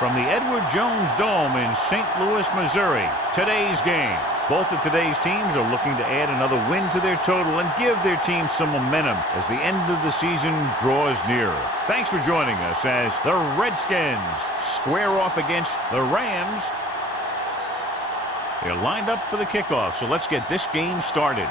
From the Edward Jones Dome in St. Louis, Missouri, today's game. Both of today's teams are looking to add another win to their total and give their team some momentum as the end of the season draws nearer. Thanks for joining us as the Redskins square off against the Rams. They're lined up for the kickoff, so let's get this game started.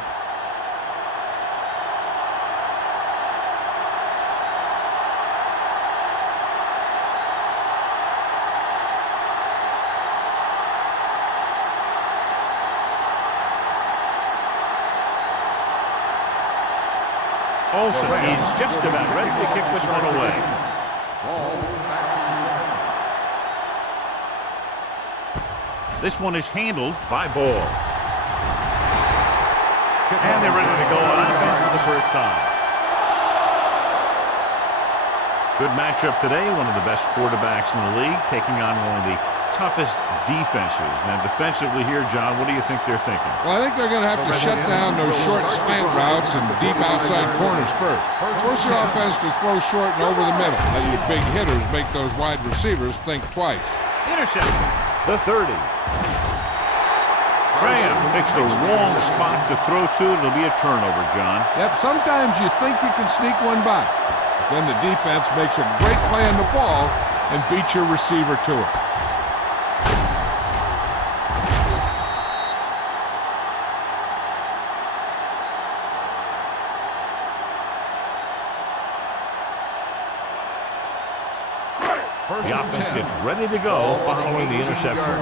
Olsen is just about ready to kick this one away. This one is handled by Ball. And they're ready to go on offense for the first time. Good matchup today. One of the best quarterbacks in the league taking on one of the toughest defenses. Now defensively here, John, what do you think they're thinking? Well, I think they're going to have to shut down those short slant routes and deep outside corners first. Force your offense to throw short and over the middle. Let your big hitters make those wide receivers think twice. Interception. The 30. Graham picks the wrong spot to throw to. It'll be a turnover, John. Yep, sometimes you think you can sneak one by. But then the defense makes a great play on the ball and beats your receiver to it. The offense gets ready to go following the interception.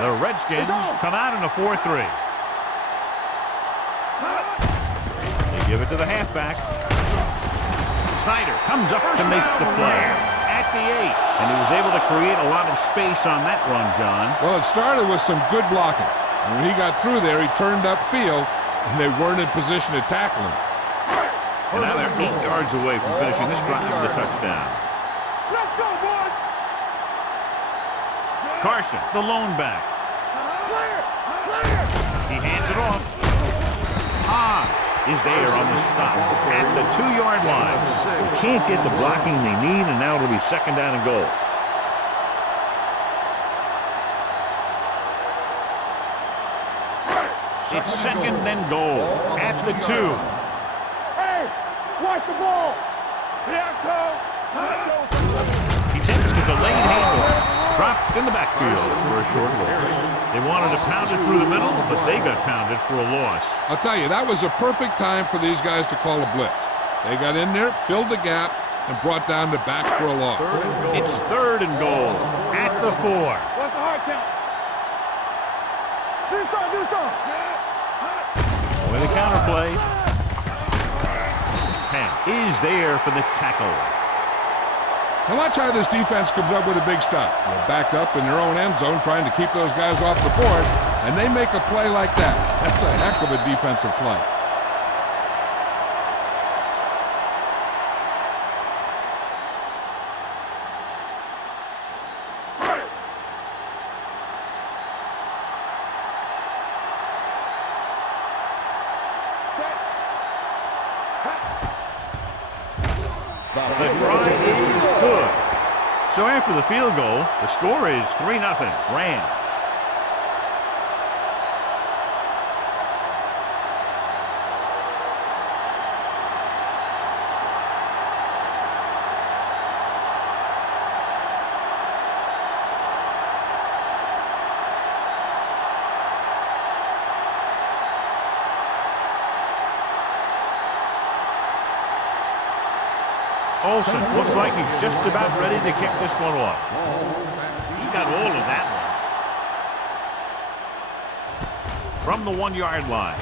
The Redskins come out in a 4-3. They give it to the halfback. Snyder comes up to make the play at the 8. And he was able to create a lot of space on that run, John. Well, it started with some good blocking. And when he got through there, he turned upfield, and they weren't in position to tackle him. And now they're 8 yards away from finishing this drive with a touchdown. Let's go, boys! Carson, the lone back. He hands it off. Hobbs is there on the stop at the 2-yard line. They can't get the blocking they need, and now it'll be second down and goal. It's second and goal at the 2. Watch the ball! Here I come! He takes the delayed handoff, dropped in the backfield for a short loss. They wanted to pound it through the middle, but they got pounded for a loss. I'll tell you, that was a perfect time for these guys to call a blitz. They got in there, filled the gaps, and brought down the back for a loss. It's third and goal at the 4. What's the hard count? Do something! With a counter play. Is there for the tackle. Now watch how this defense comes up with a big stop. They're backed up in their own end zone trying to keep those guys off the board, and they make a play like that. That's a heck of a defensive play. The try is good. So after the field goal, the score is 3-0 Rams. Olsen looks like he's just about ready to kick this one off. He got all of that one. From the 1-yard line.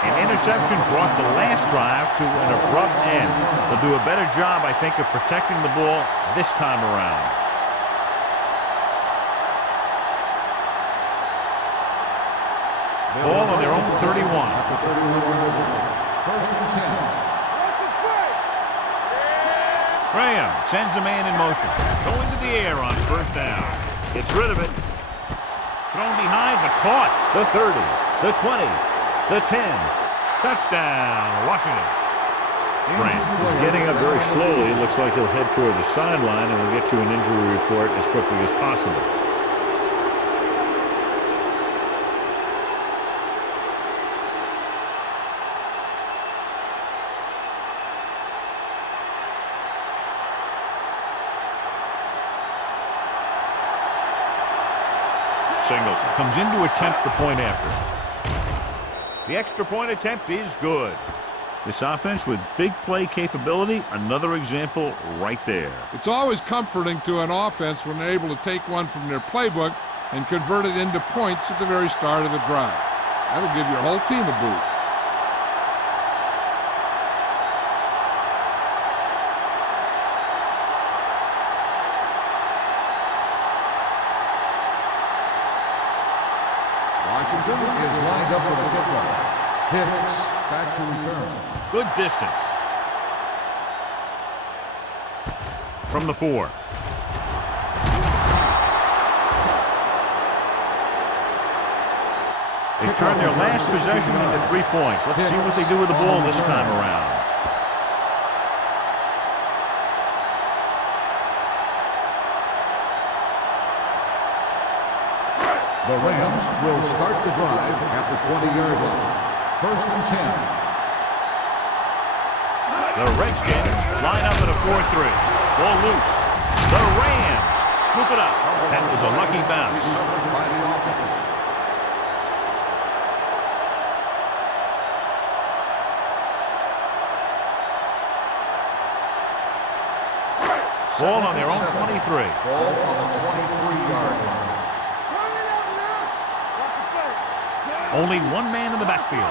An interception brought the last drive to an abrupt end. They'll do a better job, I think, of protecting the ball this time around. Ball on their own 31. First and 10. Graham sends a man in motion. Going to the air on first down. Gets rid of it. Thrown behind, but caught. The 30, the 20, the 10. Touchdown, Washington. Grant is getting up very slowly. Looks like he'll head toward the sideline, and we'll get you an injury report as quickly as possible. Singleton comes in to attempt the point after. The extra point attempt is good. This offense with big play capability, another example right there. It's always comforting to an offense when they're able to take one from their playbook and convert it into points at the very start of the drive. That'll give your whole team a boost. Washington is lined up for the kickoff. Hicks back to return. Good distance. From the 4. They turn their last possession into 3 points. Let's see what they do with the ball this time around. The Rams will start the drive at the 20-yard line. 1st and 10. The Redskins line up at a 4-3. Ball loose. The Rams scoop it up. That was a lucky bounce. By the offense. Ball on their own 23. Ball on the 23-yard line. Only one man in the backfield.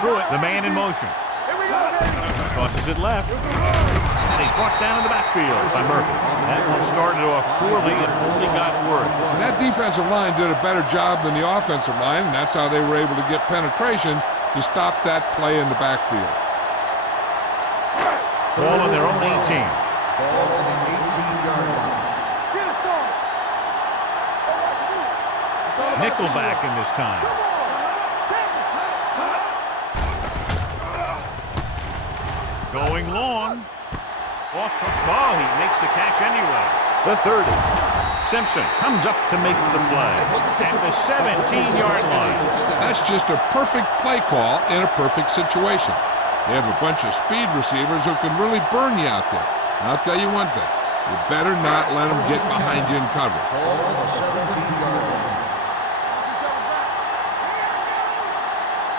Through it, the man in motion. Tosses it left. And he's brought down in the backfield by Murphy. That one started off poorly and only got worse. And that defensive line did a better job than the offensive line, and that's how they were able to get penetration to stop that play in the backfield. Ball on their own 18. Ball on the 18-yard line. Nickelback in this time. Going long. Off to ball. He makes the catch anyway. The 30. Simpson comes up to make the play at the 17-yard line. That's just a perfect play call in a perfect situation. They have a bunch of speed receivers who can really burn you out there. And I'll tell you one thing. You better not let them get behind you in coverage. Ball on the 17-yard line.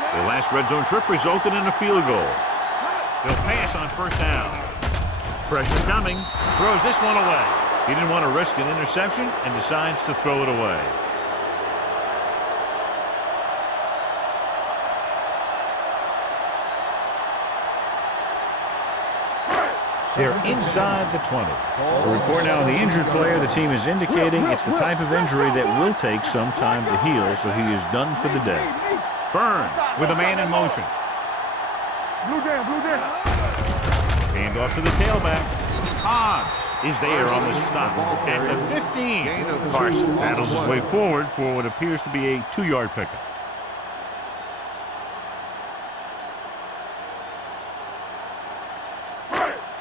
The last red zone trip resulted in a field goal. They'll pass on 1st down. Pressure coming. Throws this one away. He didn't want to risk an interception and decides to throw it away. They're inside the 20. A report now on the injured player. The team is indicating it's the type of injury that will take some time to heal, so he is done for the day. Burns with a man in motion. Blue down. Hand off to the tailback. Hobbs is there on the stop at the 15. Carson battles his way forward for what appears to be a 2-yard pickup.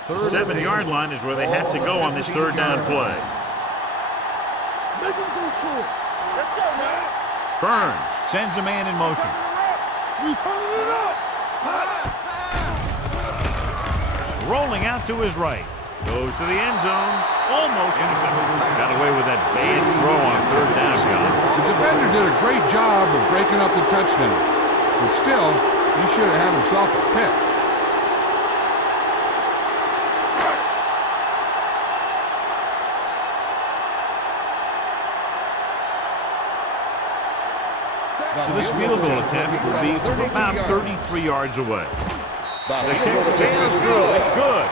The 7-yard line is where they have to go on this 3rd down play. Make him go short. Let's go, man. Burns sends a man in motion. We turning it up. Rolling out to his right. Goes to the end zone. Almost intercepted. Got away with that bad throw on 3rd down, John. The defender did a great job of breaking up the touchdown. But still, he should have had himself a pick. So this field goal attempt will be from about 33 yards away. The kick sails through. It's good.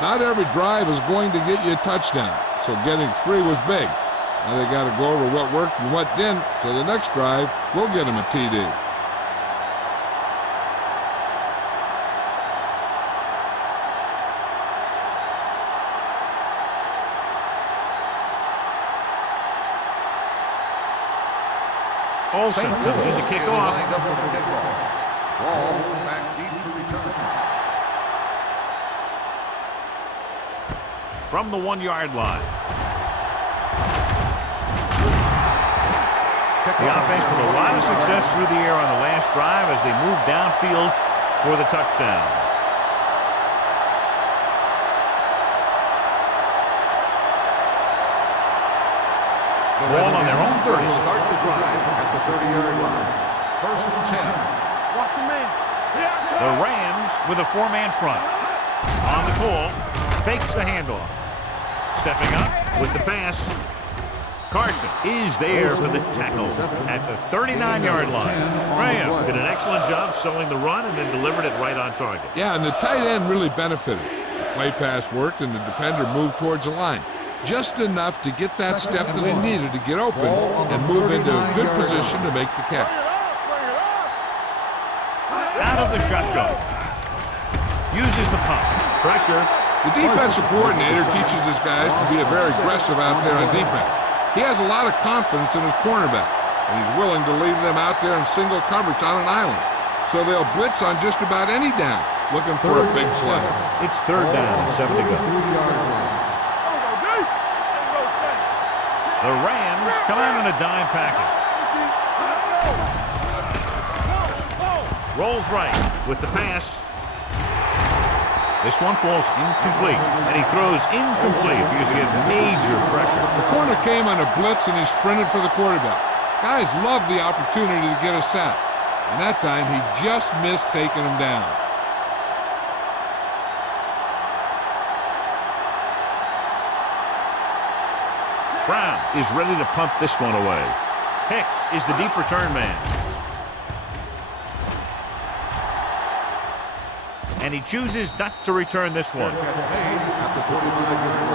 Not every drive is going to get you a touchdown, so getting 3 was big. Now they got to go over what worked and what didn't, so the next drive will get them a TD. Olsen comes in to kick off. Lined up for the kickoff. Ball back deep to return. from the 1-yard line. The offense with a lot of success through the air on the last drive as they move downfield for the touchdown. Ball on their own 30. Start the drive at the 30-yard line. First and 10. Watch your man. The Rams with a 4-man front. On the call, fakes the handoff. Stepping up with the pass. Carson is there for the tackle at the 39-yard line. Graham did an excellent job selling the run and then delivered it right on target. Yeah, and the tight end really benefited. The play pass worked and the defender moved towards the line. Just enough to get that step that he needed to get open and move into a good position to make the catch. Out of the shotgun. Uses the pump. Pressure. The defensive coordinator teaches his guys to be very aggressive out there on defense. He has a lot of confidence in his cornerback, and he's willing to leave them out there in single coverage on an island. So they'll blitz on just about any down, looking for a big play. It's 3rd down and 7 to go. The Rams come out in a dime package. Rolls right with the pass. This one falls incomplete, and he throws incomplete because he gets major pressure. The corner came on a blitz, and he sprinted for the quarterback. Guys love the opportunity to get a sack, and that time he just missed taking him down. Brown is ready to punt this one away. Hicks is the deep return man. And he chooses not to return this one. Catch made at the 25-yard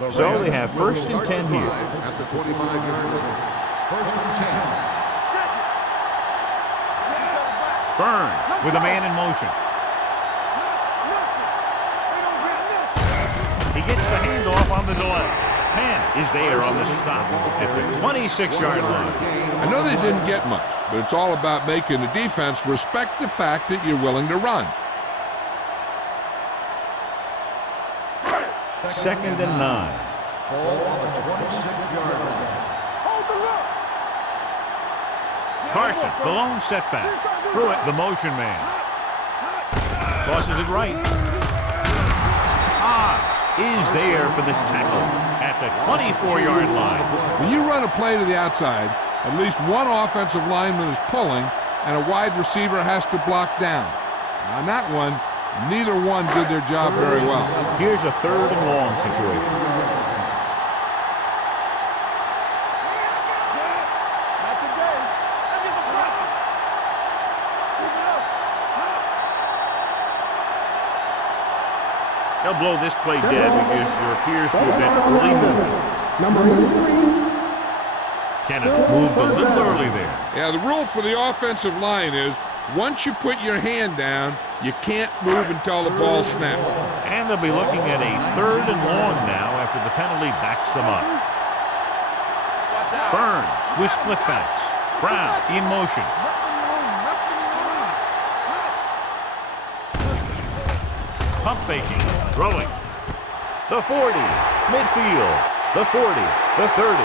line. So they have 1st and 10 here. At the 25-yard line. 1st and 10. Burns with a man in motion. He gets the handoff on the delay. Penn is there on the stop at the 26-yard line. I know they didn't get much, but it's all about making the defense respect the fact that you're willing to run. 2nd and 9. Ball on the 26-yard line. Carson, the lone setback. Pruitt, the motion man. Tosses it right. Hobbs is there for the tackle at the 24-yard line. When you run a play to the outside, at least one offensive lineman is pulling, and a wide receiver has to block down. On that one, neither one did their job very well. Here's a 3rd and long situation. They'll blow this play dead because there appears to have been early movement. Number 3. Kennedy moved a little early there. Yeah, the rule for the offensive line is once you put your hand down, you can't move until the ball snaps. And they'll be looking at a 3rd and long now after the penalty backs them up. Burns with split backs. Brown in motion. Pump faking, throwing. The 40, midfield. The 40, the 30,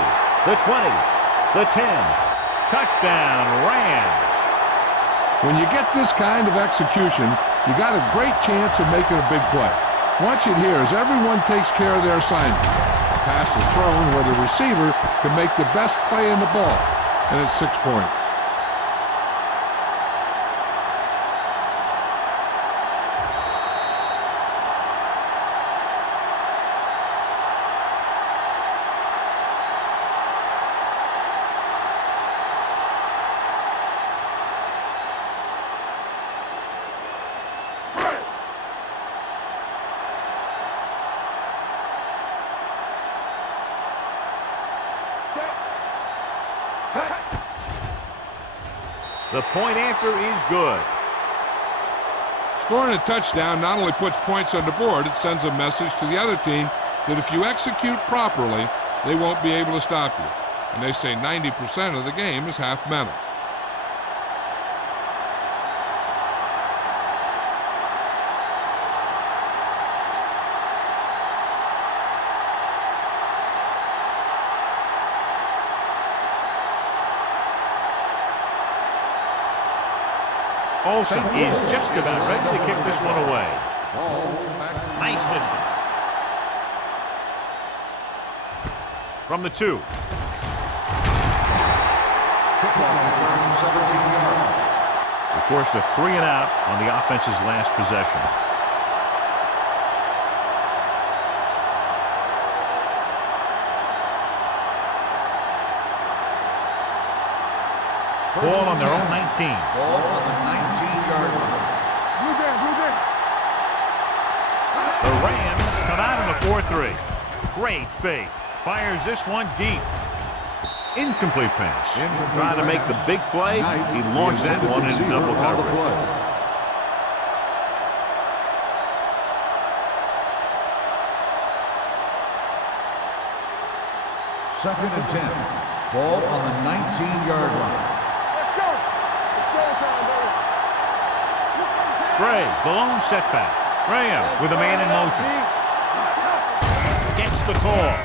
the 20, the 10. Touchdown, Rams. When you get this kind of execution, you got a great chance of making a big play. Watch it here as everyone takes care of their assignment. The pass is thrown where the receiver can make the best play in the ball, and it's 6 points. The point after is good. Scoring a touchdown not only puts points on the board, it sends a message to the other team that if you execute properly, they won't be able to stop you. and they say 90% of the game is half mental. Olsen is just about ready to kick this one away. Nice distance. From the 2. They forced a 3 and out on the offense's last possession. Ball on their own 19. Ball on the 19-yard line. Blue down, blue down. The Rams come out in a 4-3. Great fake. Fires this one deep. Incomplete pass. Trying to make the big play. He launched that one into double coverage. Second and 10. Ball on the 19-yard line. Let's go. It's showtime, baby. Gray, the lone setback. Graham with a man in motion. Gets the call.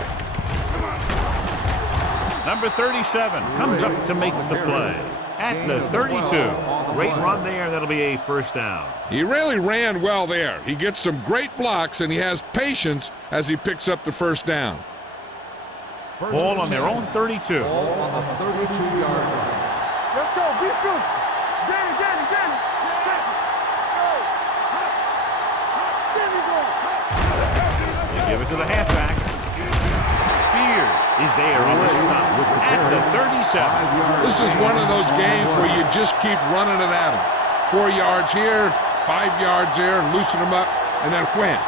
Number 37 comes up to make the play. At the 32. Great run there. That'll be a first down. He really ran well there. He gets some great blocks, and he has patience as he picks up the first down. Ball on their own 32. Ball on the 32-yard line. Let's go. Be fierce. Danny. They give it to the halfback. Spears is there on the stop at the 37. This is one of those games where you just keep running it at him. 4 yards here, 5 yards there, and loosen them up, and then wham.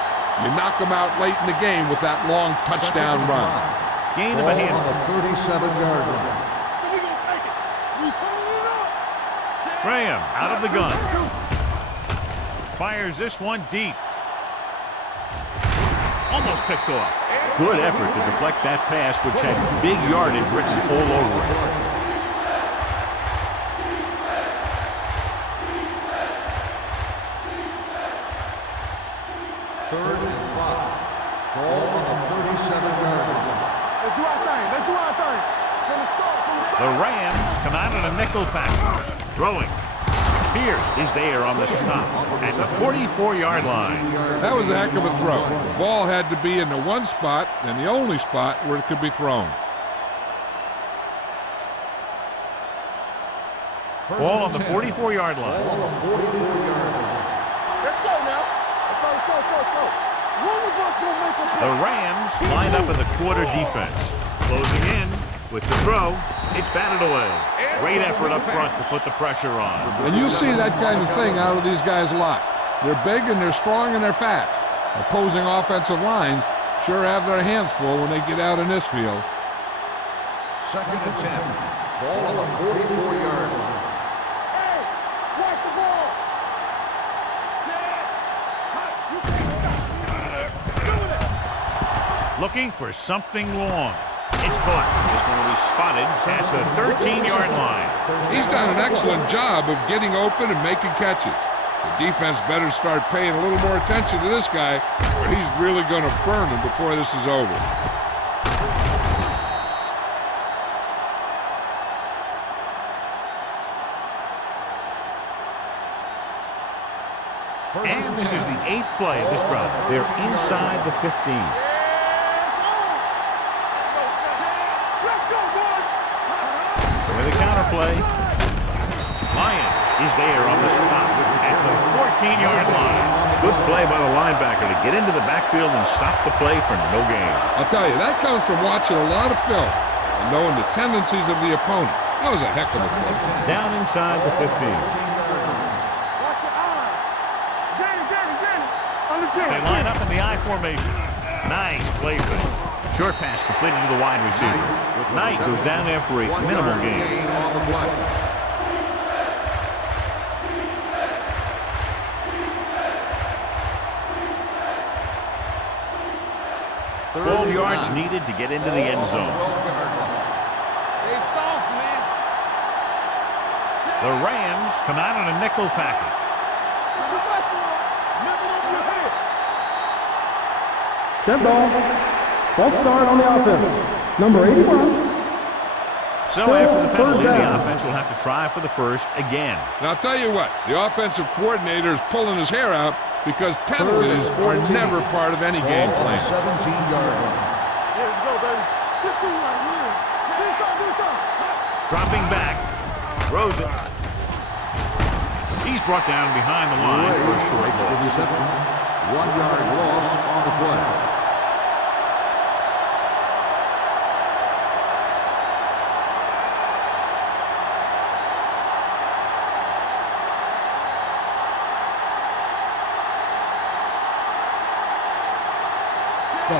You knock them out late in the game with that long touchdown run. Gain of a Ball handful. on the 37-yard line. So we gonna take it. We turning it up. Graham out of the gun. Fires this one deep. Almost picked off. Good effort to deflect that pass, which had big yardage written all over it. Third and 5. Ball on the 37-yard line. Let's do our thing. From the start. The Rams come out in a nickel package. Throwing. Pierce is there on the stop at the 44-yard line. That was a heck of a throw. The ball had to be in the one spot and the only spot where it could be thrown. Ball on the 44-yard line. Ball on the 44-yard line. Let's go now. Let's go. One of us gonna make a play. The Rams line up in the quarter defense. Closing in with the throw. It's batted away. Great effort up front to put the pressure on. And you see that kind of thing out of these guys a lot. They're big and they're strong and they're fast. Opposing offensive lines sure have their hands full when they get out in this field. Second and 10. Ball on the 44-yard line. Hey, watch the ball. Looking for something long. It's caught. This one will be spotted at the 13-yard line. He's done an excellent job of getting open and making catches. The defense better start paying a little more attention to this guy, or he's really going to burn him before this is over. And this is the 8th play of this drive. They're inside the 15. With a counterplay, Lyons is there on the stop at the 14-yard line. Good play by the linebacker to get into the backfield and stop the play for no gain. I'll tell you, that comes from watching a lot of film and knowing the tendencies of the opponent. That was a heck of a play. Down inside the 15. Watch your eyes. Danny. They line up in the I formation. Nice play fake. Short pass completed to the wide receiver. Knight goes down there for a minimal gain. On the play. $12 yards needed to get into the end zone. The Rams come out in a nickel package. Dead ball. False start on the offense. Number 81. So Still after the penalty, third the down. offense will have to try for the first again. Now, I'll tell you what, the offensive coordinator is pulling his hair out because penalties are never part of any game Ball on plan. the 17-yard line. Here we go, baby. 15 right here. Do something. Dropping back. Throws it. He's brought down behind the line for a short Makes the loss. reception. 1-yard loss on the play.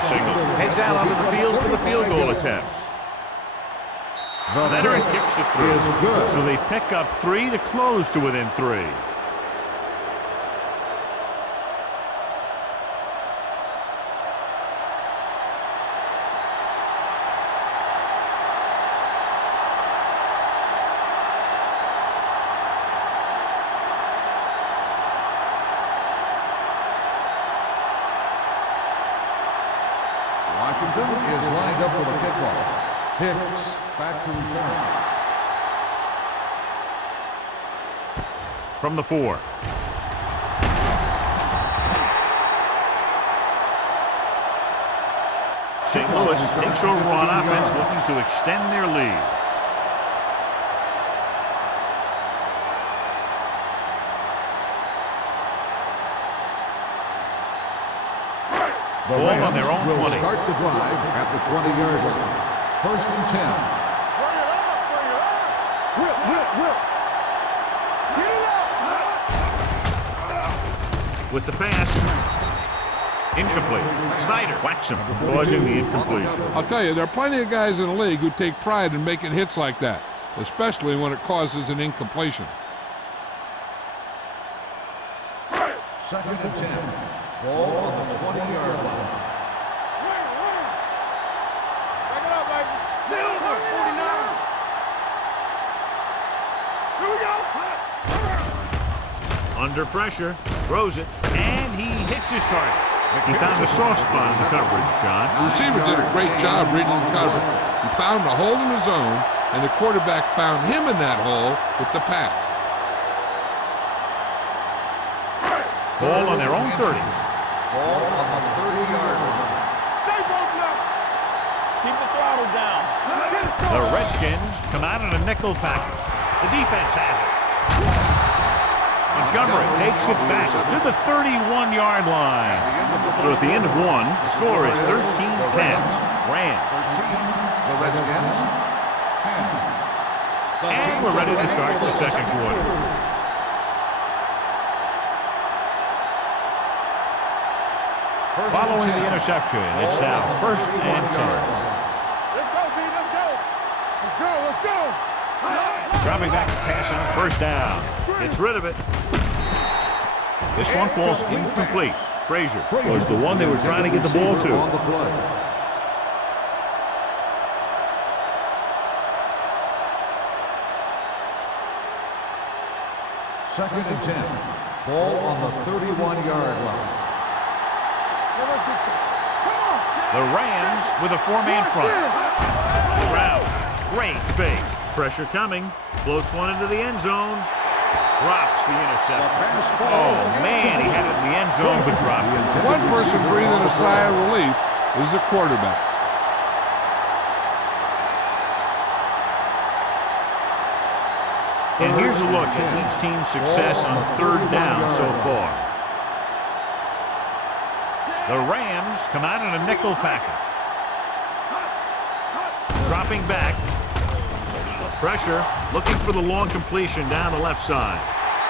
Singleton heads out onto the field for the field goal attempt. The Veteran kick kicks it through. is good. So they pick up 3 to close to within 3. Washington is lined up for the kickoff. Hicks back to return. From the 4. St. Louis takes over on offense, looking to extend their lead. The Ball on Rams their own will 20. start the drive at the 20-yard line. First and 10. Bring it up. Whip. Get it up. With the pass. Incomplete. Snyder whacks him, causing the incompletion. I'll tell you, there are plenty of guys in the league who take pride in making hits like that, especially when it causes an incompletion. Second and 10. Ball on the 20-yard line. Back it up, baby. Silver, 49. Here we go. Under pressure, throws it, and he hits his target. He found a soft spot in the coverage, John. The receiver did a great job reading the cover. He found a hole in his zone, and the quarterback found him in that hole with the pass. Ball on their own 30. Ball on the 30-yard line. Stay broke now. Keep the throttle down. The Redskins come out in a nickel package. The defense has it. Montgomery takes it back to the 31-yard line. So at the end of 1, the score is 13-10. Rams. 13. The Redskins. 10. And we're ready to start the second quarter. Following the interception, it's now first and 10. Let's go, B. Let's go. Let's go. Dropping back to pass on first down. Gets rid of it. This one falls incomplete. Frazier was the one they were trying to get the ball to. On the play. Second and 10. Ball on the 31-yard line. The Rams with a 4-man front. Brown, great fake. Pressure coming. Floats one into the end zone. Drops the interception. Oh, man, he had it in the end zone, but dropped it. One person breathing a sigh of relief is the quarterback. And here's a look at each team's success on third down so far. The Rams come out in a nickel package. Dropping back. Pressure, looking for the long completion down the left side.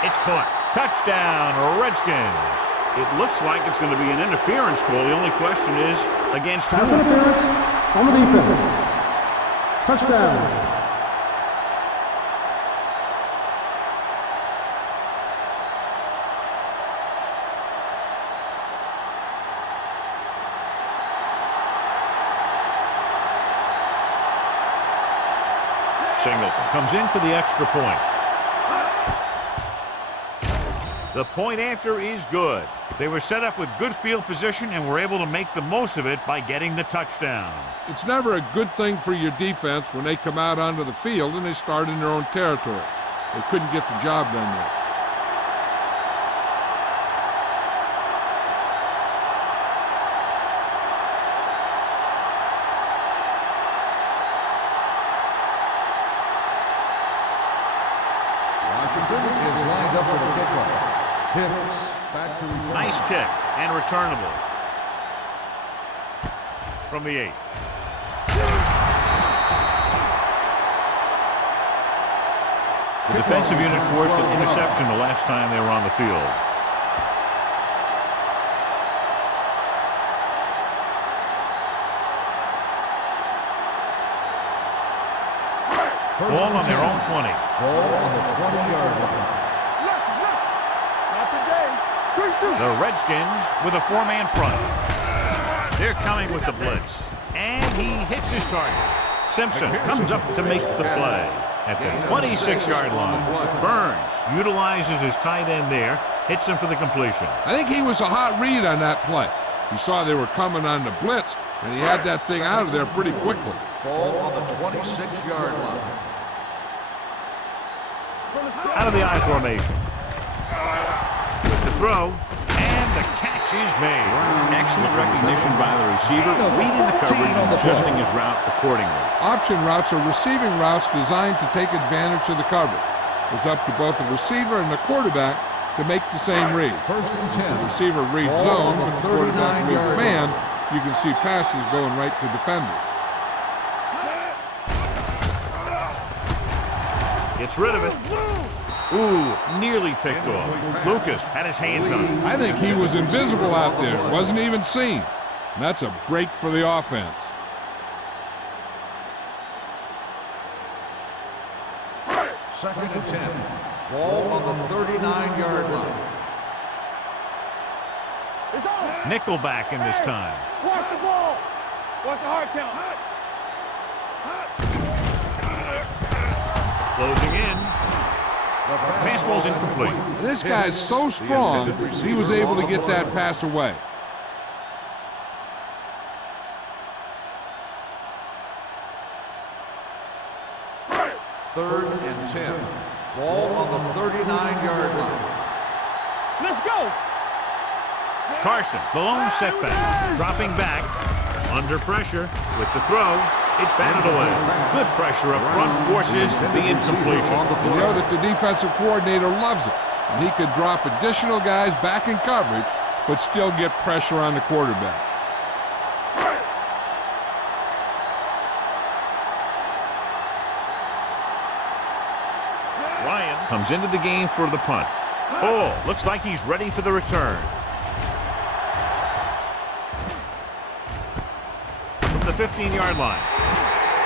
It's caught. Touchdown, Redskins. It looks like it's going to be an interference call. The only question is, against Pass who? interference on the defense. Touchdown. Singleton comes in for the extra point. The point after is good. They were set up with good field position and were able to make the most of it by getting the touchdown. It's never a good thing for your defense when they come out onto the field and they start in their own territory. They couldn't get the job done there. Washington is lined up for the kickoff. Hicks back to return. Nice kick and returnable. From the 8. The defensive unit forced an interception the last time they were on the field. Ball on their own 20. Ball on the 20-yard line. Not today. Quick shoot. The Redskins with a 4-man front. They're coming with the blitz. And he hits his target. Simpson comes up to make the play. At the 26-yard line, Burns utilizes his tight end there, hits him for the completion. I think he was a hot read on that play. He saw they were coming on the blitz, and he had that thing out of there pretty quickly. Ball on the 26-yard line. Out of the I formation. With the throw, and the catch is made. Excellent recognition by the receiver, reading the coverage and adjusting his route accordingly. Option routes are receiving routes designed to take advantage of the coverage. It's up to both the receiver and the quarterback to make the same read. First and 10. The receiver reads Ball zone, on but the the quarterback reads 39-yard man. line. You can see passes going right to defenders. Gets rid of it. Ooh, nearly picked off. Lucas had his hands on it. I think he was invisible out there. Wasn't even seen. And that's a break for the offense. Second and 10. Ball on the 39-yard line. It's on. Nickelback in this time. Watch the ball. Watch the hard count. Closing in. Pass ball's incomplete. This guy's so strong, he was able to get that pass away. Third and 10. Ball on the 39-yard line. Let's go. Carson, the lone setback. Dropping back. Under pressure. With the throw. It's batted away. Good pressure up front forces the incompletion. You know that the defensive coordinator loves it. And he could drop additional guys back in coverage, but still get pressure on the quarterback. Ryan comes into the game for the punt. Oh, looks like he's ready for the return. From the 15-yard line.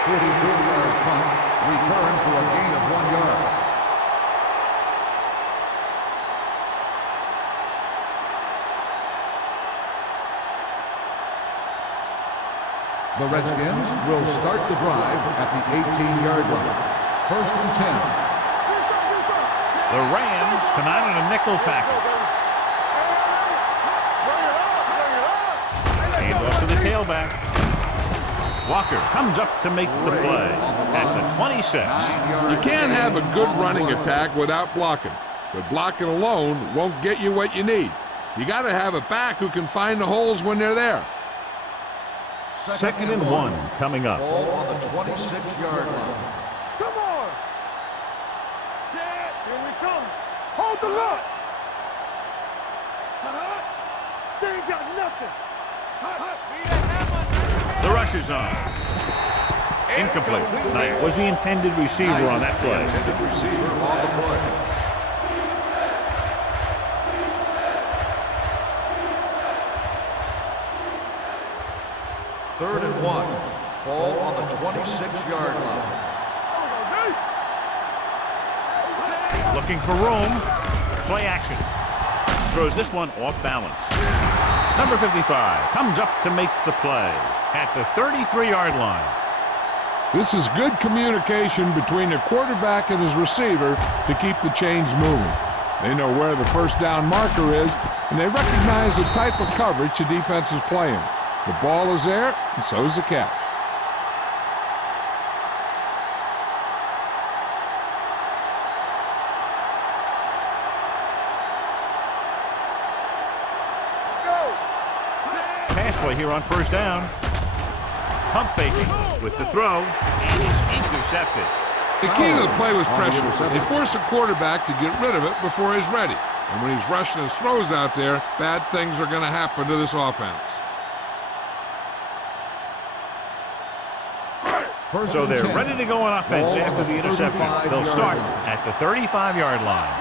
44-yard punt. Return for a gain of 1 yard. The Redskins will start the drive at the 18-yard line. First and 10. The Rams come out in a nickel package. Hand off to the tailback. Walker comes up to make the play at the 26. You can't have a good running attack without blocking, but blocking alone won't get you what you need. You got to have a back who can find the holes when they're there. Second and 1 coming up. Ball on the 26-yard line. Come on. Set. Here we come. Hold the look. They ain't got nothing. The rush is on. Incomplete. Knight was the intended receiver on that play. Intended receiver on the play. Third and 1. Ball on the 26-yard line. Looking for room. Play action. Throws this one off balance. Number 55 comes up to make the play at the 33-yard line. This is good communication between the quarterback and his receiver to keep the chains moving. They know where the first down marker is, and they recognize the type of coverage the defense is playing. The ball is there, and so is the catch. Pass play here on first down. Pump faking with the throw, and it's intercepted. The key to the play was pressure. They force the quarterback to get rid of it before he's ready. And when he's rushing his throws out there, bad things are going to happen to this offense. So they're ready to go on offense after the interception. They'll start at the 35-yard line.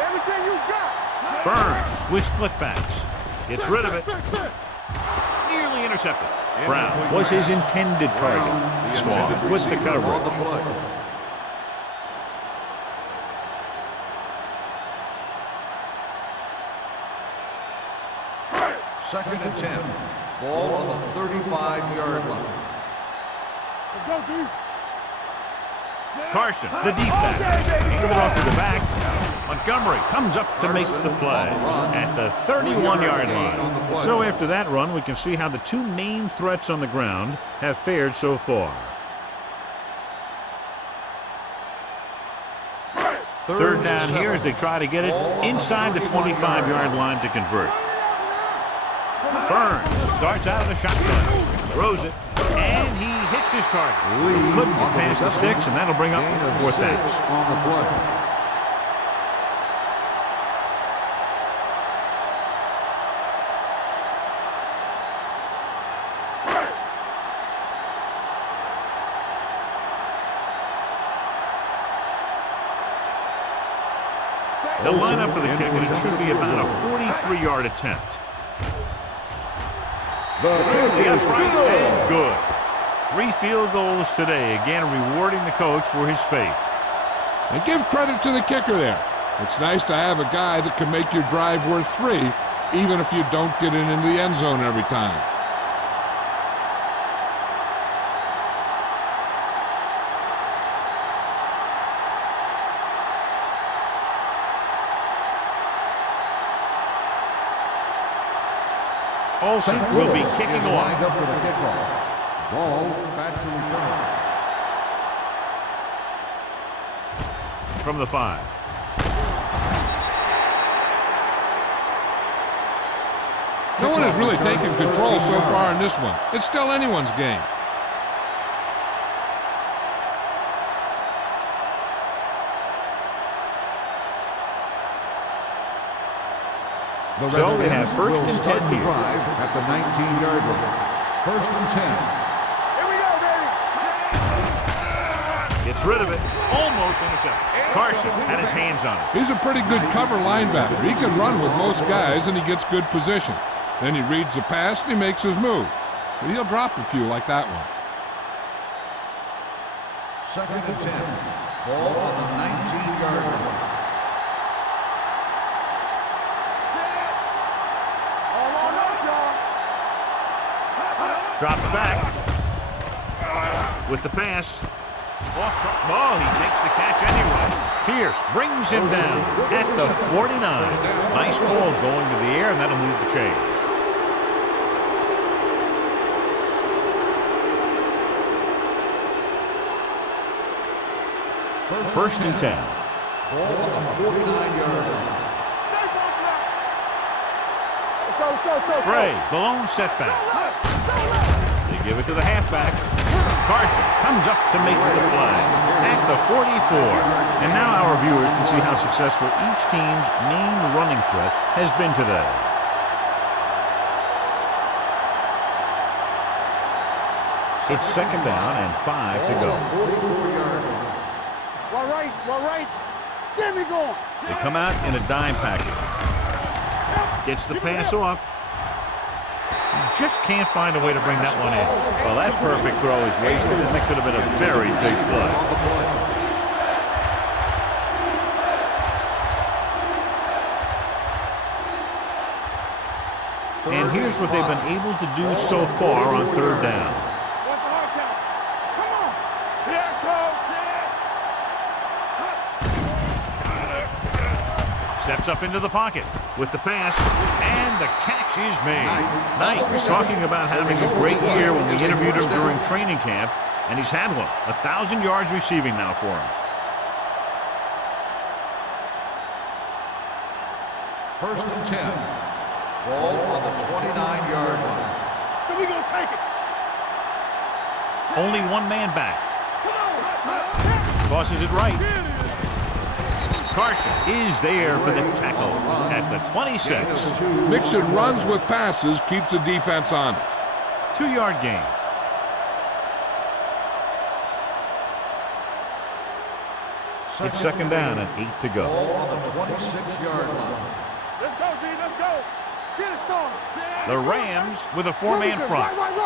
Everything you got. Burns with split backs. Gets rid of it. Nearly intercepted. Brown was his intended target. Swan with the coverage. Second and 10. Ball on the 35-yard line. Let's go, D. Carson, the deep back. Handed it off to the back. Montgomery comes up to make the play at the 31-yard line. So after that run, we can see how the two main threats on the ground have fared so far. Third down here as they try to get it inside the 25-yard line to convert. Burns starts out of the shotgun, throws it, and he hits his target. Couldn't get past the sticks, and that'll bring up fourth down. On the play. They'll line up for the kick, and it should be about a 43-yard attempt. The uprights and good. 3 field goals today, again rewarding the coach for his faith. And give credit to the kicker there. It's nice to have a guy that can make your drive worth 3, even if you don't get it into the end zone every time. Olsen will be kicking off. Up for the kickoff. Ball back to return. From the 5. No one has really taken control so far in this one. It's still anyone's game. So they have first and 10 here. Drive at the 19-yard line. First and 10. Here we go, baby. Gets rid of it. Almost intercepted. Carson had his hands on it. He's a pretty good cover linebacker. He can run with most guys, and he gets good position. Then he reads the pass, and he makes his move. But he'll drop a few like that one. Second and 10. Ball on the 19-yard line. Drops back with the pass. Oh, he makes the catch anyway. Pierce brings him down at the 49. Nice ball going to the air, and that'll move the chains. First and 10. Ball on the 49-yard line. Let's go. Gray, the lone setback. They give it to the halfback. Carson comes up to make the play at the 44. And now our viewers can see how successful each team's main running threat has been today. It's second down and 5 to go. Well, right. Get me going. They come out in a dime package. Gets the pass off. Just can't find a way to bring that one in. Well, that perfect throw is wasted, and that could have been a very big play. And here's what they've been able to do so far on third down. What's the hard count? Come on. Here it comes. Steps up into the pocket with the pass, and the catch is made. Knight was talking about having a great year when we interviewed him during training camp, and he's had one. 1,000 yards receiving now for him. First and 10. Ball on the 29-yard line. So we gonna take it. Only one man back. Come on. Tosses it right. Carson is there for the tackle at the 26. Mixing runs with passes keeps the defense honest. 2-yard gain. It's second down and 8 to go. Ball on the 26-yard line. Let's go, D. Let's go. Get it, son. The Rams with a 4-man front. Right.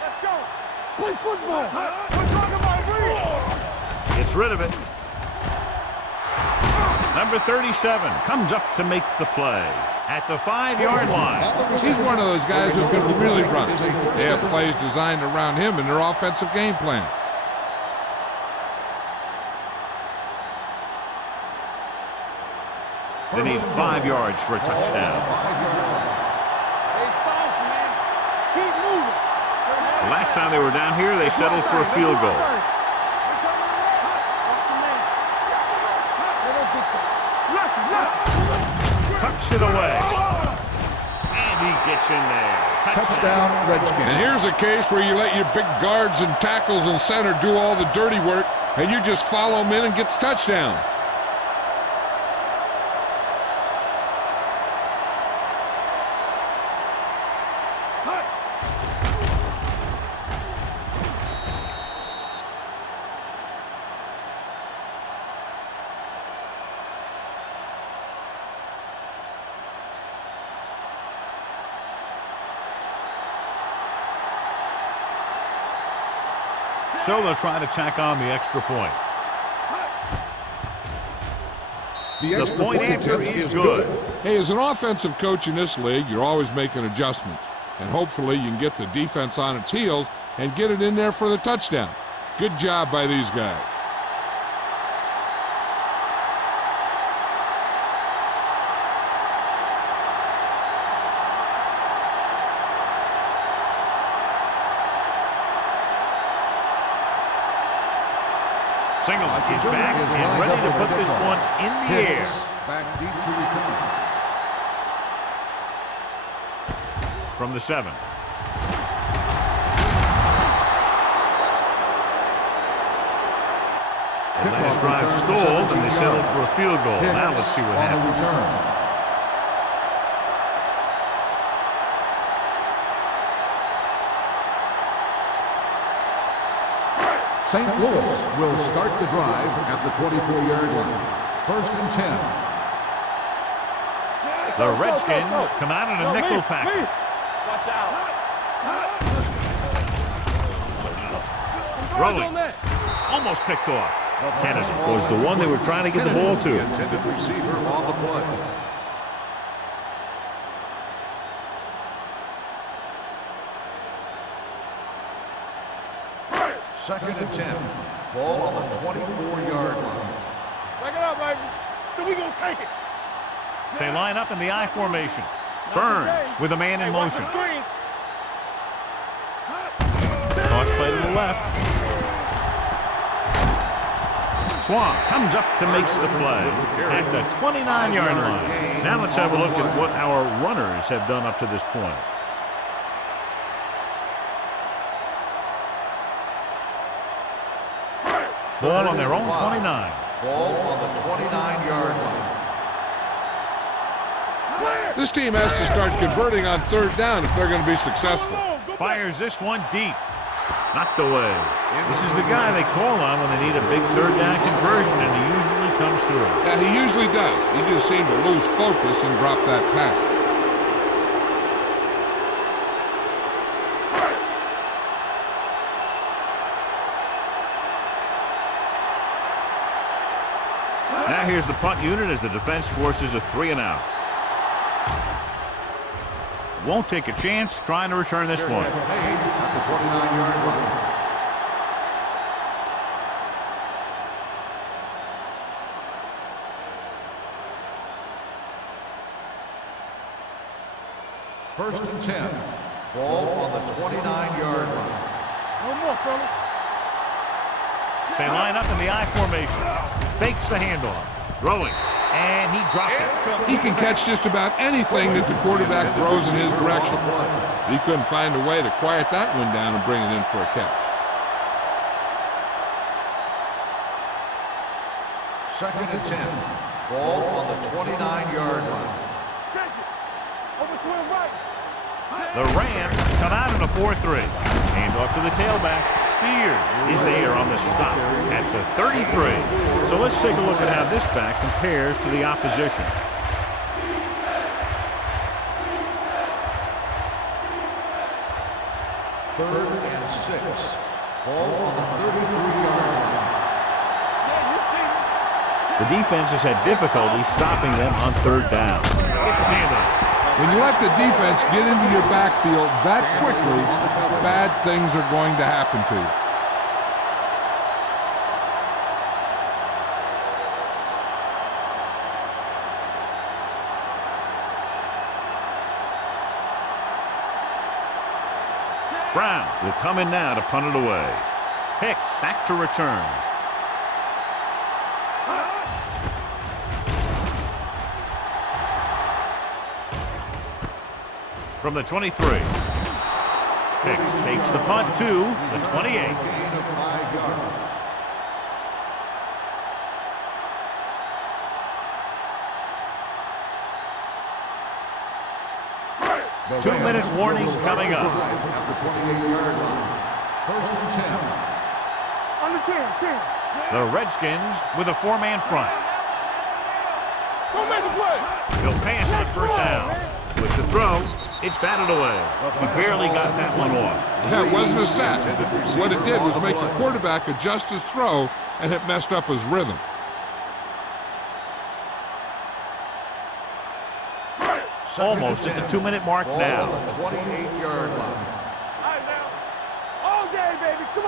Let's go. Play football. We're talking about real. Gets rid of it. Number 37 comes up to make the play at the 5-yard line. He's one of those guys who can really run. They have plays designed around him in their offensive game plan. They need 5 yards for a touchdown. Hey, soft, man. Keep moving. The last time they were down here, they settled for a field goal. Tucks it away. And he gets in there. Touchdown, Redskins. And here's a case where you let your big guards and tackles and center do all the dirty work, and you just follow them in and get the touchdown. So they'll try to tack on the extra point. The point after is good. Hey, as an offensive coach in this league, you're always making adjustments. And hopefully you can get the defense on its heels and get it in there for the touchdown. Good job by these guys. Singleton is back and ready to put this one in the air. Back deep to return. From the 7. The last drive stalled and they settled for a field goal. Now let's see what happens. St. Louis will start the drive at the 24-yard line. First and 10. The Redskins come out in a nickel package. Watch out. Rolling. Almost picked off. Kennison was the one they were trying to get the ball to. Intended receiver on the play. Second and 10. Ball on the 24-yard line. Back it up, baby. So we gonna take it. They line up in the I formation. Burns with a man in motion. Toss play to the left. Swan comes up to make the play at the 29-yard line. Now let's have a look at what our runners have done up to this point. Ball on their own 29. Ball on the 29-yard line. This team has to start converting on third down if they're going to be successful. Fires this one deep. Knocked away. This is the guy they call on when they need a big third down conversion, and he usually comes through. Yeah, he usually does. He just seemed to lose focus and drop that pass. Now here's the punt unit as the defense forces a 3-and-out. Won't take a chance trying to return this one. Made at the 29-yard line. First and 10. Ball on the 29-yard line. No more, fellas. They line up in the I formation. Fakes the handoff. Throwing. And he dropped it. He can catch just about anything that the quarterback throws in his direction. He couldn't find a way to quiet that one down and bring it in for a catch. Second and 10. Ball on the 29-yard line. Check it. Over swing right. The Rams come out in a 4-3. Handoff to the tailback. Spears is there on the stop at the 33. So let's take a look at how this back compares to the opposition. Third and 6. Ball on the 33-yard line. The defense has had difficulty stopping them on third down. Gets his hand on it. When you let the defense get into your backfield that quickly, bad things are going to happen to you. Brown will come in now to punt it away. Hicks back to return. From the 23. Hicks takes the punt to the 28. Gain of 5 yards. 2-minute warning coming up. At the 28-yard line. First and 10. Under 10. The Redskins with a 4-man front. Don't make a play. He'll pass on first down. With the throw, it's batted away. He barely got that one off. Yeah, it wasn't a sack. What it did was make the quarterback adjust his throw, and it messed up his rhythm. Almost at the 2-minute mark now. On the 28-yard line. All right, now. All day, baby. Come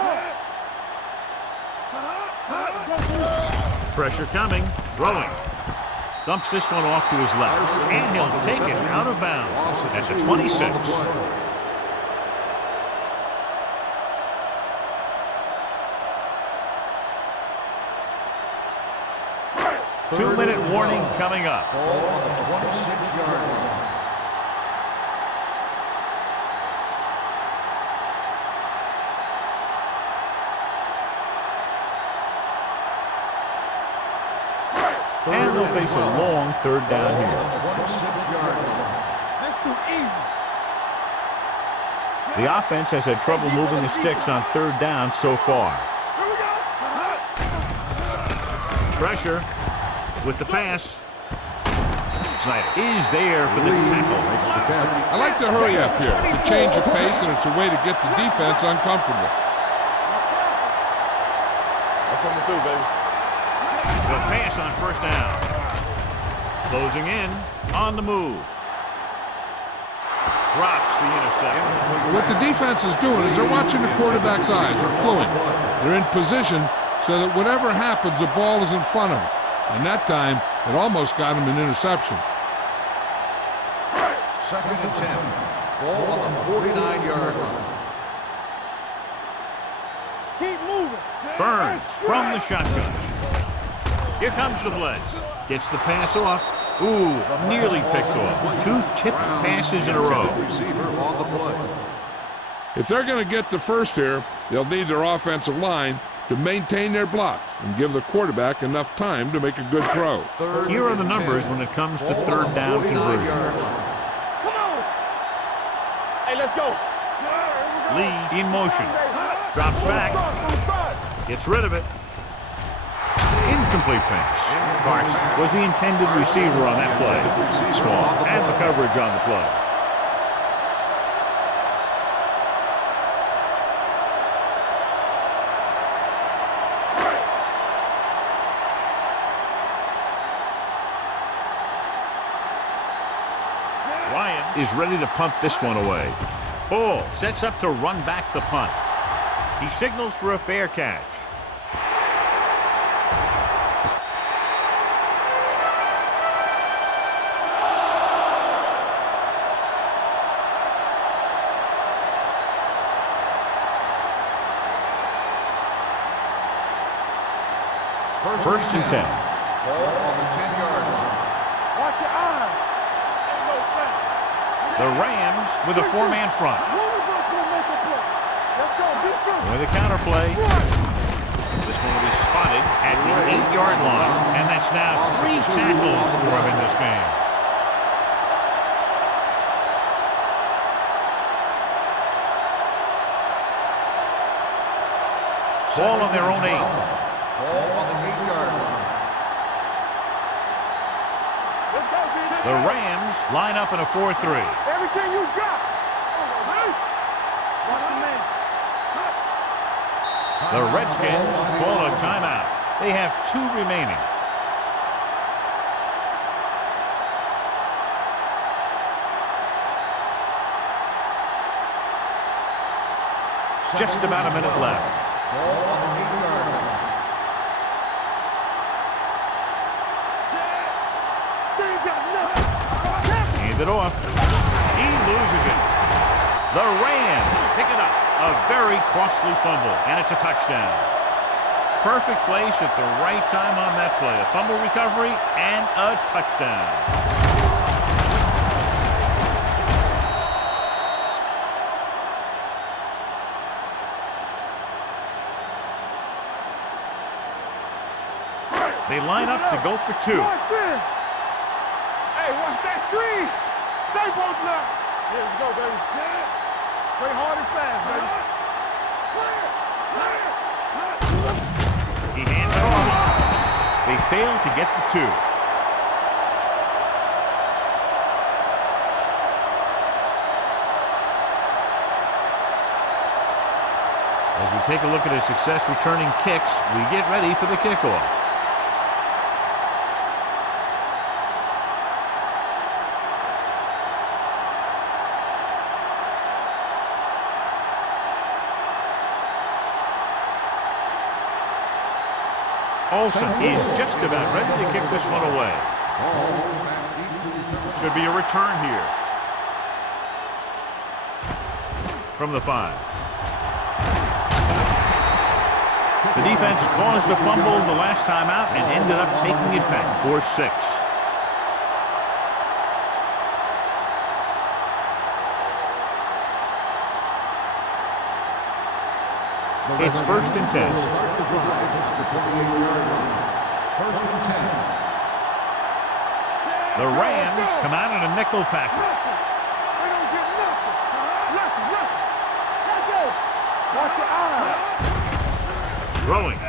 on. Pressure coming. Throwing. Dumps this one off to his left. And he'll take it out of bounds at the 26. 2-minute warning coming up. Ball on the 26-yard line. And they'll face a long third down Ball here. on the 26-yard line. That's too easy. The offense has had trouble moving the sticks on third down so far. Here we go. Pressure with the pass. Snyder is there for the tackle. I like to hurry up here. It's a change of pace, and it's a way to get the defense uncomfortable. That's coming through, baby. The pass on first down. Closing in on the move. Drops the interception. What the defense is doing is they're watching the quarterback's eyes. They're cluing. They're in position so that whatever happens, the ball is in front of them. And that time, it almost got him an interception. Second and 10. Ball on the 49-yard line. Keep moving. Burns from the shotgun. Here comes the blitz. Gets the pass off. Ooh, nearly picked off. 2 tipped passes in a row. Receiver on the play. If they're going to get the first here, they'll need their offensive line to maintain their blocks and give the quarterback enough time to make a good throw. Here are the numbers when it comes to third down conversions. Come on. Hey, let's go. Lee in motion. Drops back. Gets rid of it. Incomplete pass. Carson was the intended receiver on that play. Small and the coverage on the play. Ryan is ready to punt this one away. Ball sets up to run back the punt. He signals for a fair catch. First and 10. Ball on the 10-yard line. Watch your eyes. Ain't no foul. The Rams with a four-man front. One of us will make a play. Let's go. Defense. With a counterplay. This one will be spotted at the 8-yard line. And that's now 3 tackles for him in this game. Ball on their own 8. Ball on the 8-yard line. Let's go, defense. The Rams line up in a 4-3. Everything you got. Watch the man. The Redskins call a timeout. They have 2 remaining. Just about a minute left. Ball on the 8-yard line. They ain't got nothing. Hand it off. He loses it. The Rams pick it up. A very costly fumble, and it's a touchdown. Perfect place at the right time on that play. A fumble recovery and a touchdown. They line up to go for 2. Watch in. Hey, watch that screen. Stay both now. Here we go, baby. Play hard and fast, baby. He hands it off. They fail to get the 2. As we take a look at his success returning kicks, we get ready for the kickoff. Olsen is just about ready to kick this one away. Should be a return here. From the 5. The defense caused a fumble the last time out and ended up taking it back for 6. It's first and 10. Start the drive at the 28-yard line. First and 10. The Rams come out in a nickel package. We don't get nothing. Nothing. Let's go. Watch your eyes. Throwing.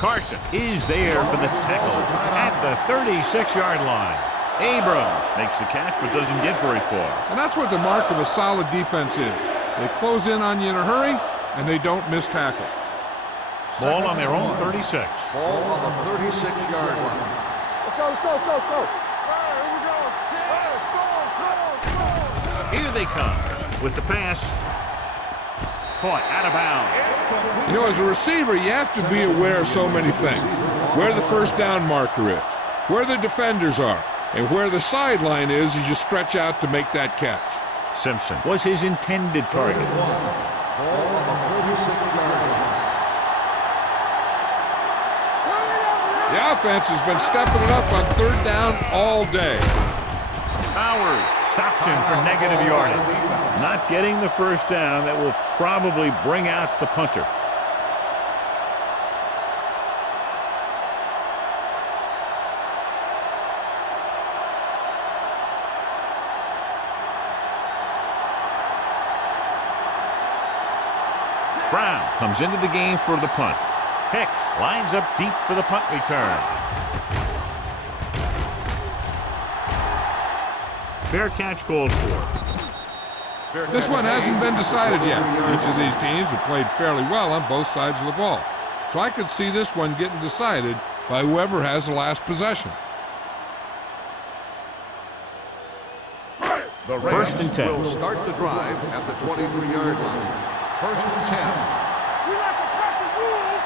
Carson is there for the tackle at the 36-yard line. Abrams makes the catch but doesn't get very far. And that's what the mark of a solid defense is. They close in on you in a hurry, and they don't miss tackle. Ball on their own 36. Ball on the 36-yard line. Let's go. Here they come with the pass. Caught out of bounds. You know, as a receiver, you have to be aware of so many things. Where the first down marker is, where the defenders are, and where the sideline is as you stretch out to make that catch. Simpson was his intended target. Ball on the 36-yard line. The offense has been stepping it up on 3rd down all day. Powers stops him for negative yardage. Not getting the first down. That will probably bring out the punter. Brown comes into the game for the punt. Hicks lines up deep for the punt return. Fair catch called for. This one hasn't been decided yet. Each of these teams have played fairly well on both sides of the ball. So I could see this one getting decided by whoever has the last possession. The First and 10. will start the drive at the 23-yard line. First and 10. We like to practice rules.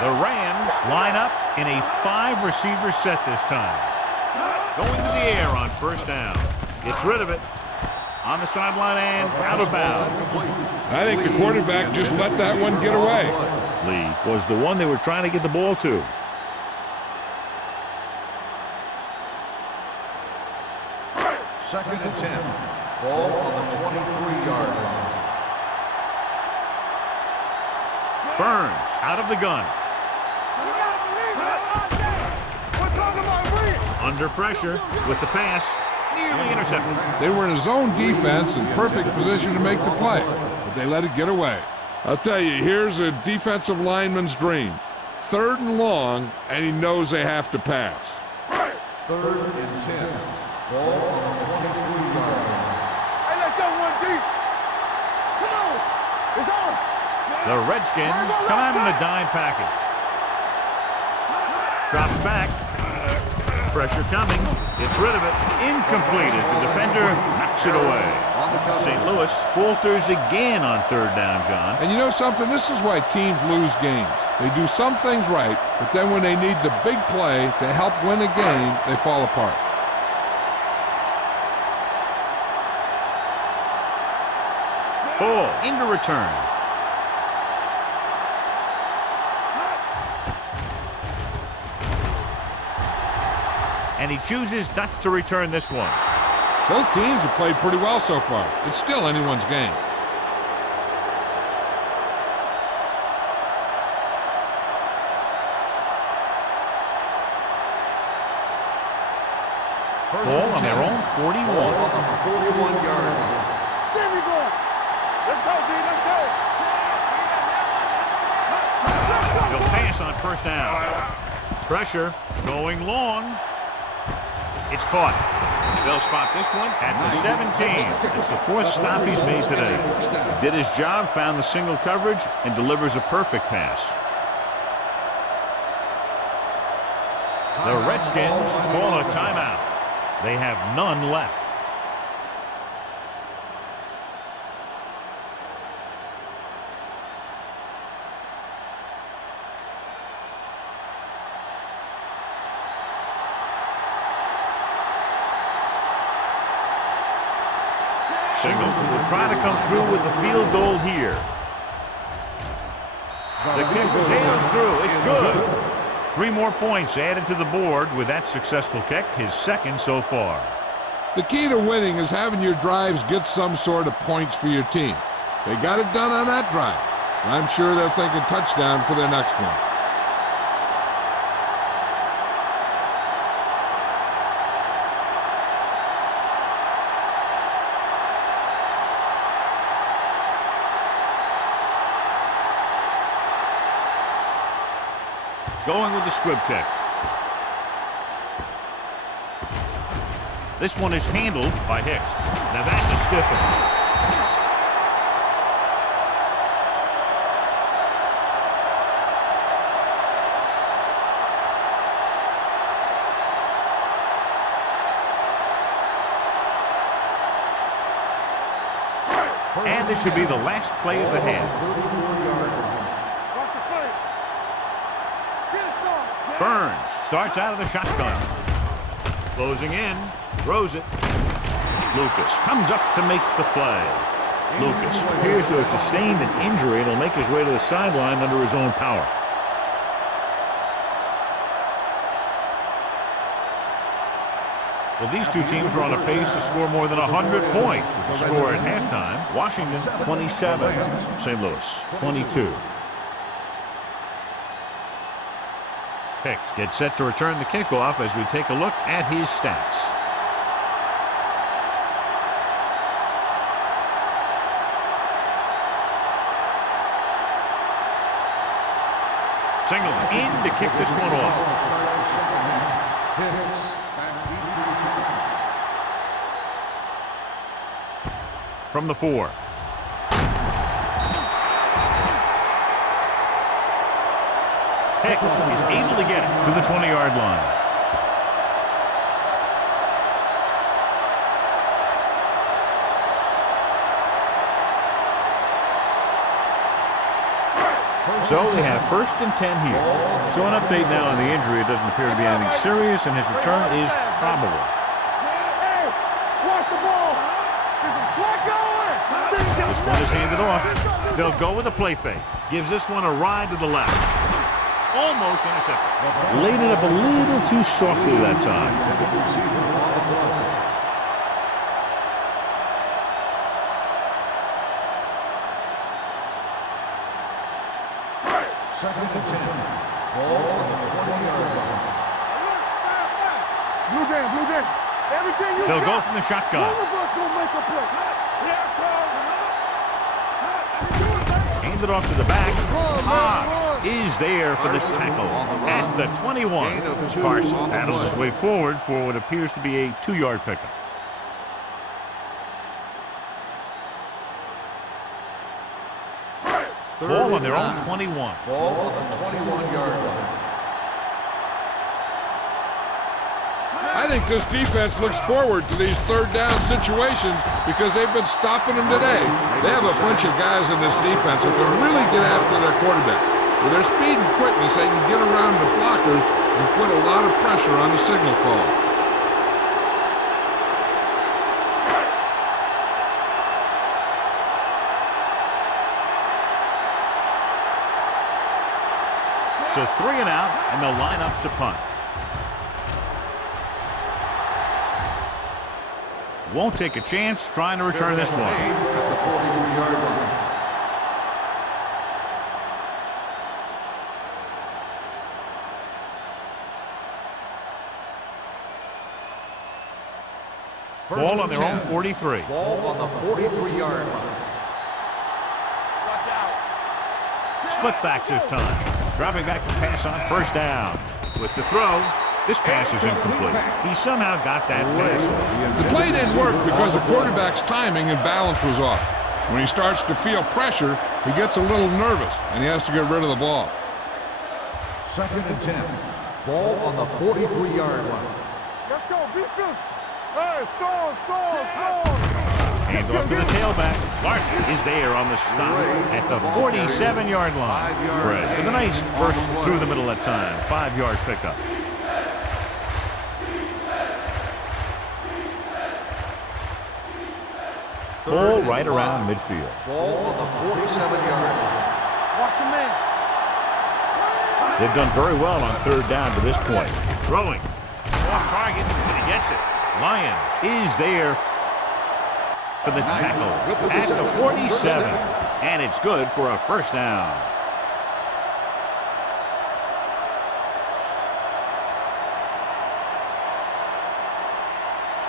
The Rams line up in a 5-receiver set this time. Going to the air on first down. Gets rid of it. On the sideline and out of bounds. I think the quarterback just let that one get away. Lee was the one they were trying to get the ball to. Second and 10. Ball on the 23-yard line. Burns out of the gun. Under pressure with the pass. Nearly intercepted. They were in a zone defense in perfect position to make the play, but they let it get away. I'll tell you, here's a defensive lineman's dream. 3rd and long, and he knows they have to pass. 3rd and 10. Ball on the 23-yard line. Hey, let's go one deep. Come on. It's on. The Redskins come out in a dime package. Drops back. Pressure coming. Gets rid of it. Incomplete as the defender knocks it away. St. Louis falters again on 3rd down, John. And you know something? This is why teams lose games. They do some things right, but then when they need the big play to help win a game, they fall apart. Ball into return. And he chooses not to return this one. Both teams have played pretty well so far. It's still anyone's game. Ball on their own 41. Ball on the 41-yard line. There we go. Let's go, D. Let's go. They'll pass on 1st down. Pressure going long. It's caught. They'll spot this one at the 17. It's the 4th stop he's made today. Did his job, found the single coverage, and delivers a perfect pass. The Redskins call a timeout. They have none left. Singleton will try to come through with the field goal here. The kick sails through. It's good. 3 more points added to the board with that successful kick, his 2nd so far. The key to winning is having your drives get some sort of points for your team. They got it done on that drive. I'm sure they're thinking touchdown for their next one. Going with the squib kick. This one is handled by Hicks. Now that's a stiff one. And this should be the last play of the half. Burns starts out of the shotgun. Closing in, throws it. Lucas comes up to make the play. Lucas appears to have sustained an injury and will make his way to the sideline under his own power. Well, these two teams are on a pace to score more than 100 points with the score at halftime. Washington 27, St. Louis 22. Hicks gets set to return the kickoff as we take a look at his stats. Singleton in to kick this one off. From the 4. Hicks is able to get it to the 20-yard line. So they have 1st and 10 here. So an update now on the injury. It doesn't appear to be anything serious, and his return is probable. Hey, watch the ball. There's a flag going. This one is handed off. They'll go with a play fake. Gives this one a ride to the left. Almost intercepted. Laid it up a little too softly that time. Everything you They'll go got. from the shotgun. One of us gonna make a play. Yeah, Hand it off to the back. Hobbs is there for the tackle at the 21. Carson battles his way forward for what appears to be a 2-yard pickup. Ball on their own 21. Ball on the 21-yard line. I think this defense looks forward to these third down situations because they've been stopping them today. They have a bunch of guys in this defense that can really get after their quarterback. With their speed and quickness, they can get around the blockers and put a lot of pressure on the signal caller. So 3 and out, and they'll line up to punt. Won't take a chance trying to return this one. At the 43-yard line. Ball on their own 43. Ball on the 43-yard line. watch out. Split backs this time. Dropping back to pass on first down. With the throw, this pass is incomplete. He somehow got that pass off. The play didn't work because the quarterback's timing and balance was off. When he starts to feel pressure, he gets a little nervous, and he has to get rid of the ball. 2nd and 10. Ball on the 43-yard line. Let's go. Defense. Hey, storm. Hand off to the tailback. Larson is there on the stop at the 47-yard line. 5-yard Brett with a nice burst through the middle that time. 5-yard pickup. Ball right around midfield. Ball on the 47-yard line. Watch your man. They've done very well on third down to this point. Throwing. Off target, and he gets it. Lyons is there for the tackle at the 47. And it's good for a first down.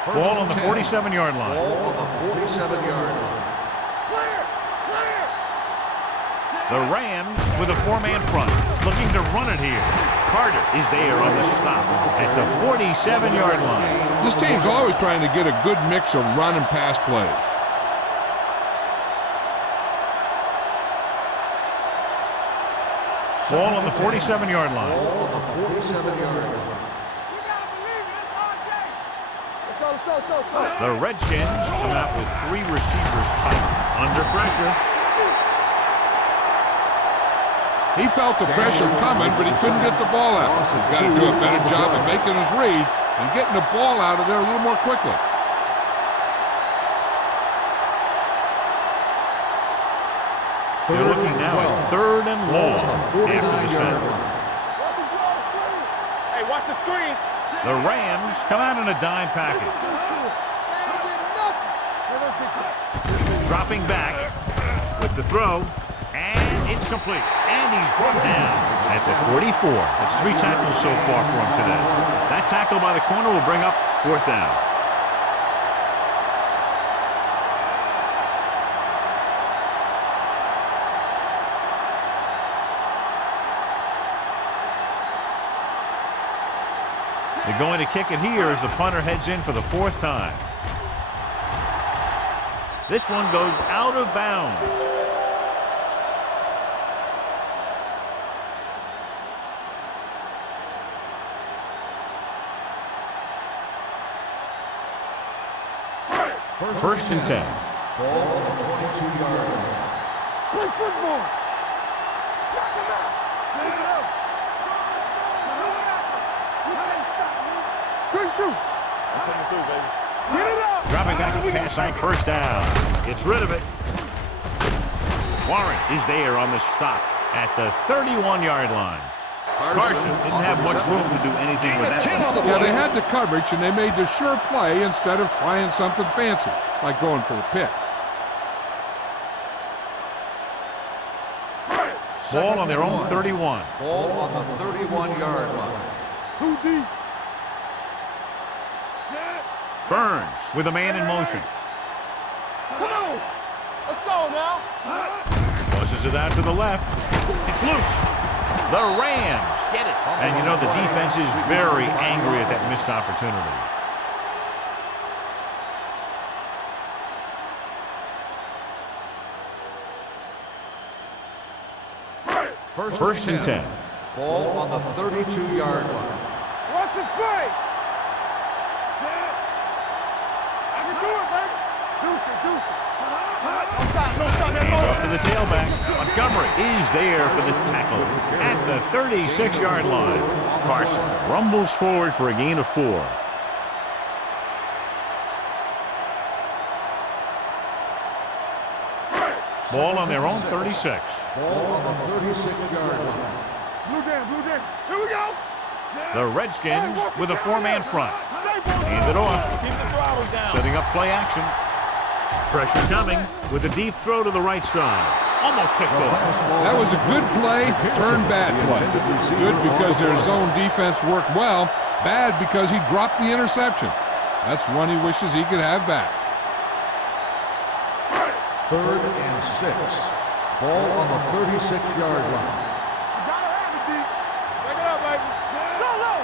Ball on the 47-yard line. Ball on the 47-yard line. The Rams with a 4-man front, looking to run it here. Carter is there on the stop at the 47-yard line. This team's always trying to get a good mix of run and pass plays. Ball on the 47-yard line. Ball on the 47-yard line. The Redskins come out with 3 receivers tight, under pressure. He felt the pressure coming, but he couldn't get the ball out. He's got to do a better job of making his read and getting the ball out of there a little more quickly. They're looking now at 3rd and long after the center. Hey, watch the screen. The Rams come out in a dime package. Dropping back with the throw, and it's complete. And he's brought down at the 44. That's 3 tackles so far for him today. That tackle by the corner will bring up 4th down. They're going to kick it here as the punter heads in for the 4th time. This one goes out of bounds. First and 10. Ball on the 22-yard line. Play football. Knock him out. Set it up. Good shoot. That's what you do, baby. Get it up. Dropping back to pass on first down. Gets rid of it. Warren is there on the stop at the 31-yard line. Carson didn't have much room to do anything with that one. Yeah, they had the coverage, and they made the sure play instead of trying something fancy, like going for a pick. Ball on their own 31. Ball on the 31-yard line. Too deep. Set. Burns with a man in motion. Come on. Let's go now. Pushes it out to the left. It's loose. The Rams get it. And you know the defense is very angry at that missed opportunity. First and 10. Ball on the 32-yard line. Watch it play. Set. I can do it, baby. Deuce it. Off to the tailback. Montgomery is there for the tackle at the 36-yard line. Carson rumbles forward for a gain of 4. Ball on their own 36. Ball on the 36-yard line. Blue jam. Here we go. The Redskins with a 4-man front. Hand it off. Keep the throttle down. Setting up play action. Pressure coming with a deep throw to the right side. Almost picked off. That was a good play, turned bad play. Good because their zone defense worked well. Bad because he dropped the interception. That's one he wishes he could have back. 3rd and 6. Ball on the 36-yard line. You gotta have it, D. Bring it up, baby. So low.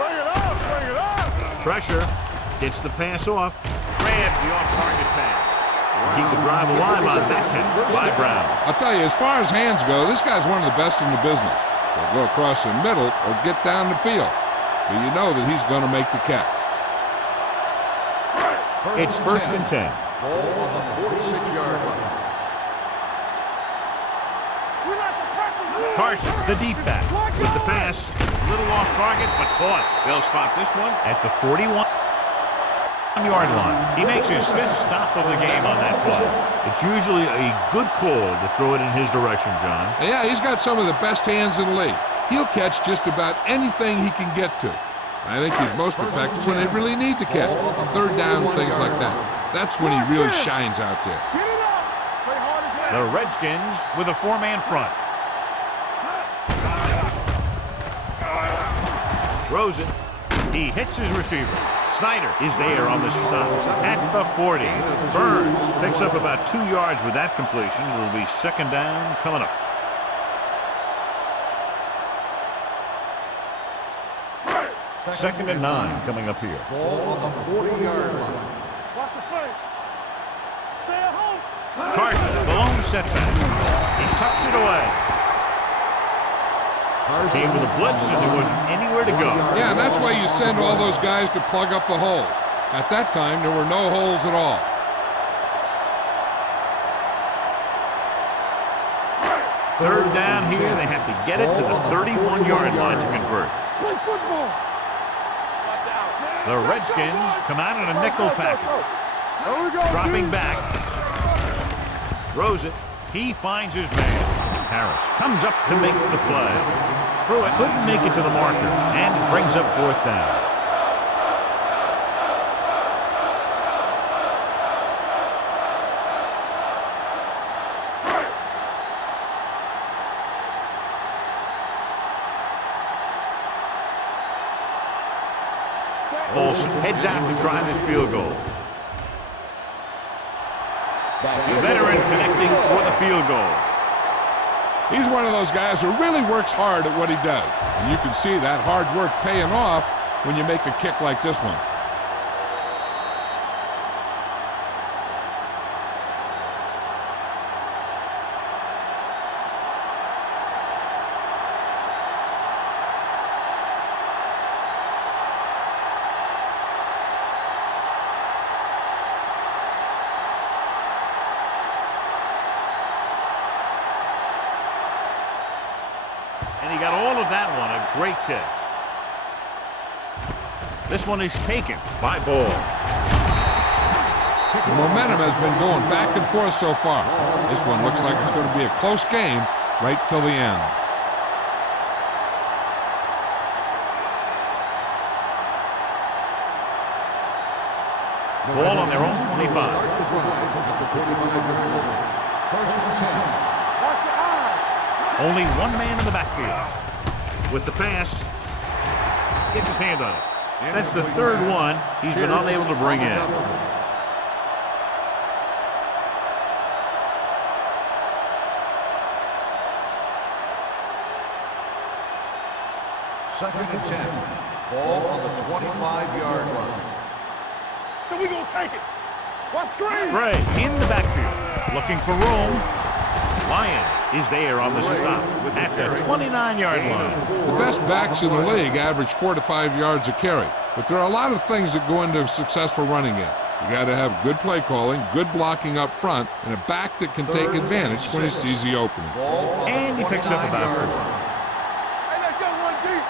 Bring it up. Pressure. Gets the pass off. Grabs the off-target pass. Keep the drive alive on that count by Brown. I'll tell you, as far as hands go, this guy's one of the best in the business. He'll go across the middle or get down the field. But you know that he's going to make the catch. It's first and 10. Ball on the 46-yard line. Carson, the deep back, with the pass. Little off target, but caught. They'll spot this one at the 41-yard line. He makes his 5th stop of the game on that play. It's usually a good call to throw it in his direction, John. Yeah, he's got some of the best hands in the league. He'll catch just about anything he can get to. I think he's most effective when they really need to catch. 3rd down, things like that. That's when he really shines out there. The Redskins with a 4-man front. Throws it. He hits his receiver. Snyder is there on the stop at the 40. Burns picks up about 2 yards with that completion. It'll be 2nd down coming up. Second and 9 coming up here. Ball on the 40-yard line. Watch the play. Stay at home. Carson, the lone setback. He tucks it away. Came with a blitz and there wasn't anywhere to go. Yeah, and that's why you send all those guys to plug up the hole. At that time, there were no holes at all. Third down here. They have to get it to the 31-yard line to convert. Play football. The Redskins come out in a nickel package. Dropping back. Throws it. He finds his man. Harris comes up to make the play. Pruitt couldn't make it to the marker and brings up 4th down. Olsen heads out to try this field goal. The veteran connecting for the field goal. He's one of those guys who really works hard at what he does. And you can see that hard work paying off when you make a kick like this one. And he got all of that one, a great kick. This one is taken by Ball. The momentum has been going back and forth so far. This one looks like it's going to be a close game right till the end. Ball on their own 25. Start the drive at the 25-yard line. 1st and 10. Watch your eyes. Only one man in the backfield. With the pass, gets his hand on it. That's the third one he's been unable to bring in. Second and 10. Ball on the 25-yard line. So we gonna take it. What screen? Ray in the backfield, looking for room. Lyons is there on the stop at the 29-yard line. The best backs in the league average 4 to 5 yards a carry, but there are a lot of things that go into a successful running game. You got to have good play calling, good blocking up front, and a back that can take advantage when he sees the opening. And he picks up about 4. Hey, let's go one deep.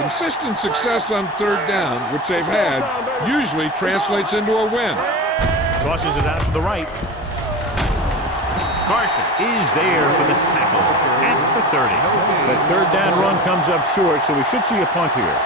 Consistent success on third down, which they've had, usually translates into a win. Tosses it out to the right. Carson is there for the tackle at the 30. The third down run comes up short, so we should see a punt here.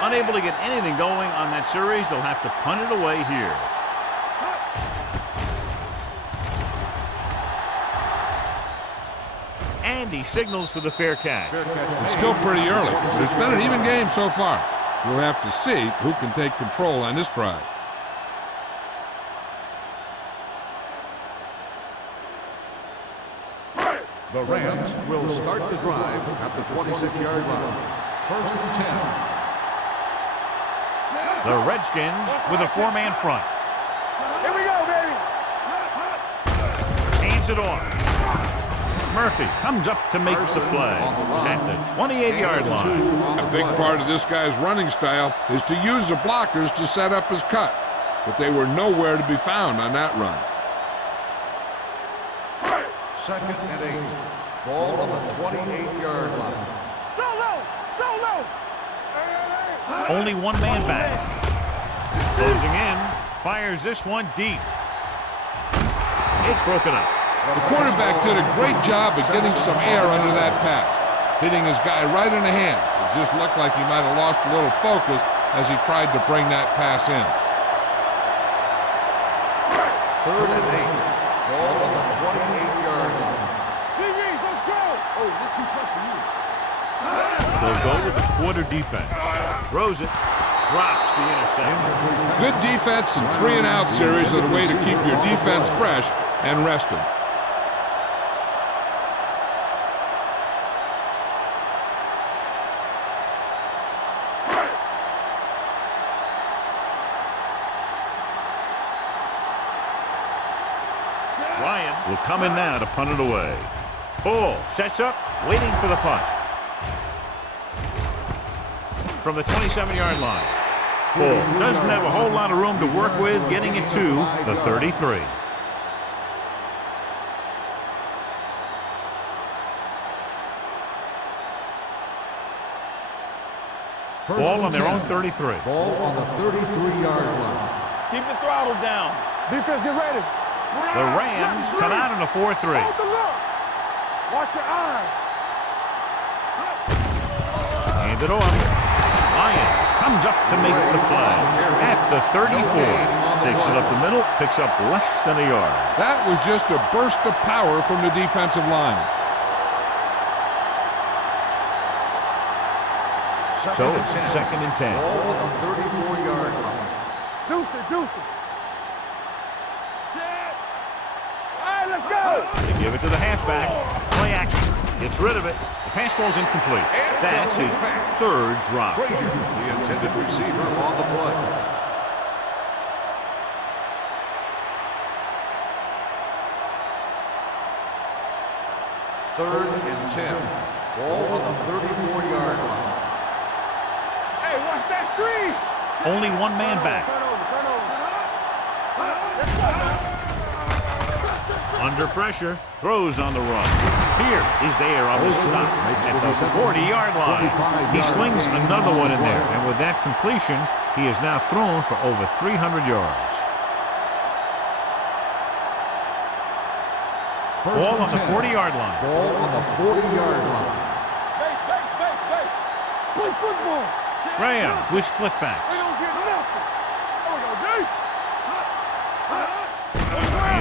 Unable to get anything going on that series, they'll have to punt it away here. And he signals for the fair catch. It's still pretty early, but it's been an even game so far. We'll have to see who can take control on this drive. The Rams will start the drive at the 26-yard line. First and 10. The Redskins with a 4-man front. Here we go, baby. Hands it off. Murphy comes up to make the play at the 28-yard line. A big part of this guy's running style is to use the blockers to set up his cut, but they were nowhere to be found on that run. Second and 8. Ball on the 28-yard line. Solo. Only one man back. Closing in, fires this one deep. It's broken up. The quarterback did a great job of getting some air under that pass, hitting his guy right in the hand. It just looked like he might have lost a little focus as he tried to bring that pass in. Third and 8. Ball on the 28-yard line. Let's go. Oh, this is tough for you. They'll go with the quarter defense. Throws it. Drops the interception. Good defense and 3-and-out series are the way to keep your defense fresh and rested. Ryan will come in now to punt it away. Bull sets up, waiting for the punt. From the 27-yard line. Bull doesn't have a whole lot of room to work with, getting it to the 33. Ball on their own 33. Ball on the 33-yard line. Keep the throttle down. Defense, get ready. The Rams come out in a 4-3. Hold the look. Watch your eyes. Hand it off. Lyons comes up to make the play at the 34. Takes it up the middle, picks up less than a yard. That was just a burst of power from the defensive line. So it's second and 10. Ball on the 34-yard line. Deuce it. Set. All right, let's go. They give it to the halfback. Play action. Gets rid of it. The pass falls incomplete. That's his third drop. Frazier, the intended receiver on the play. Third and 10. Ball on the 34-yard line. Hey, watch that screen. Only one man back. Turn over. Under pressure. Throws on the run. Pierce is there on the stop at the 40-yard line. He slings another one in there. And with that completion, he has now thrown for over 300 yards. Ball on the 40-yard line. Ball on the 40-yard line. Base. Play football. Graham with split backs. We don't get nothing. There we go, D.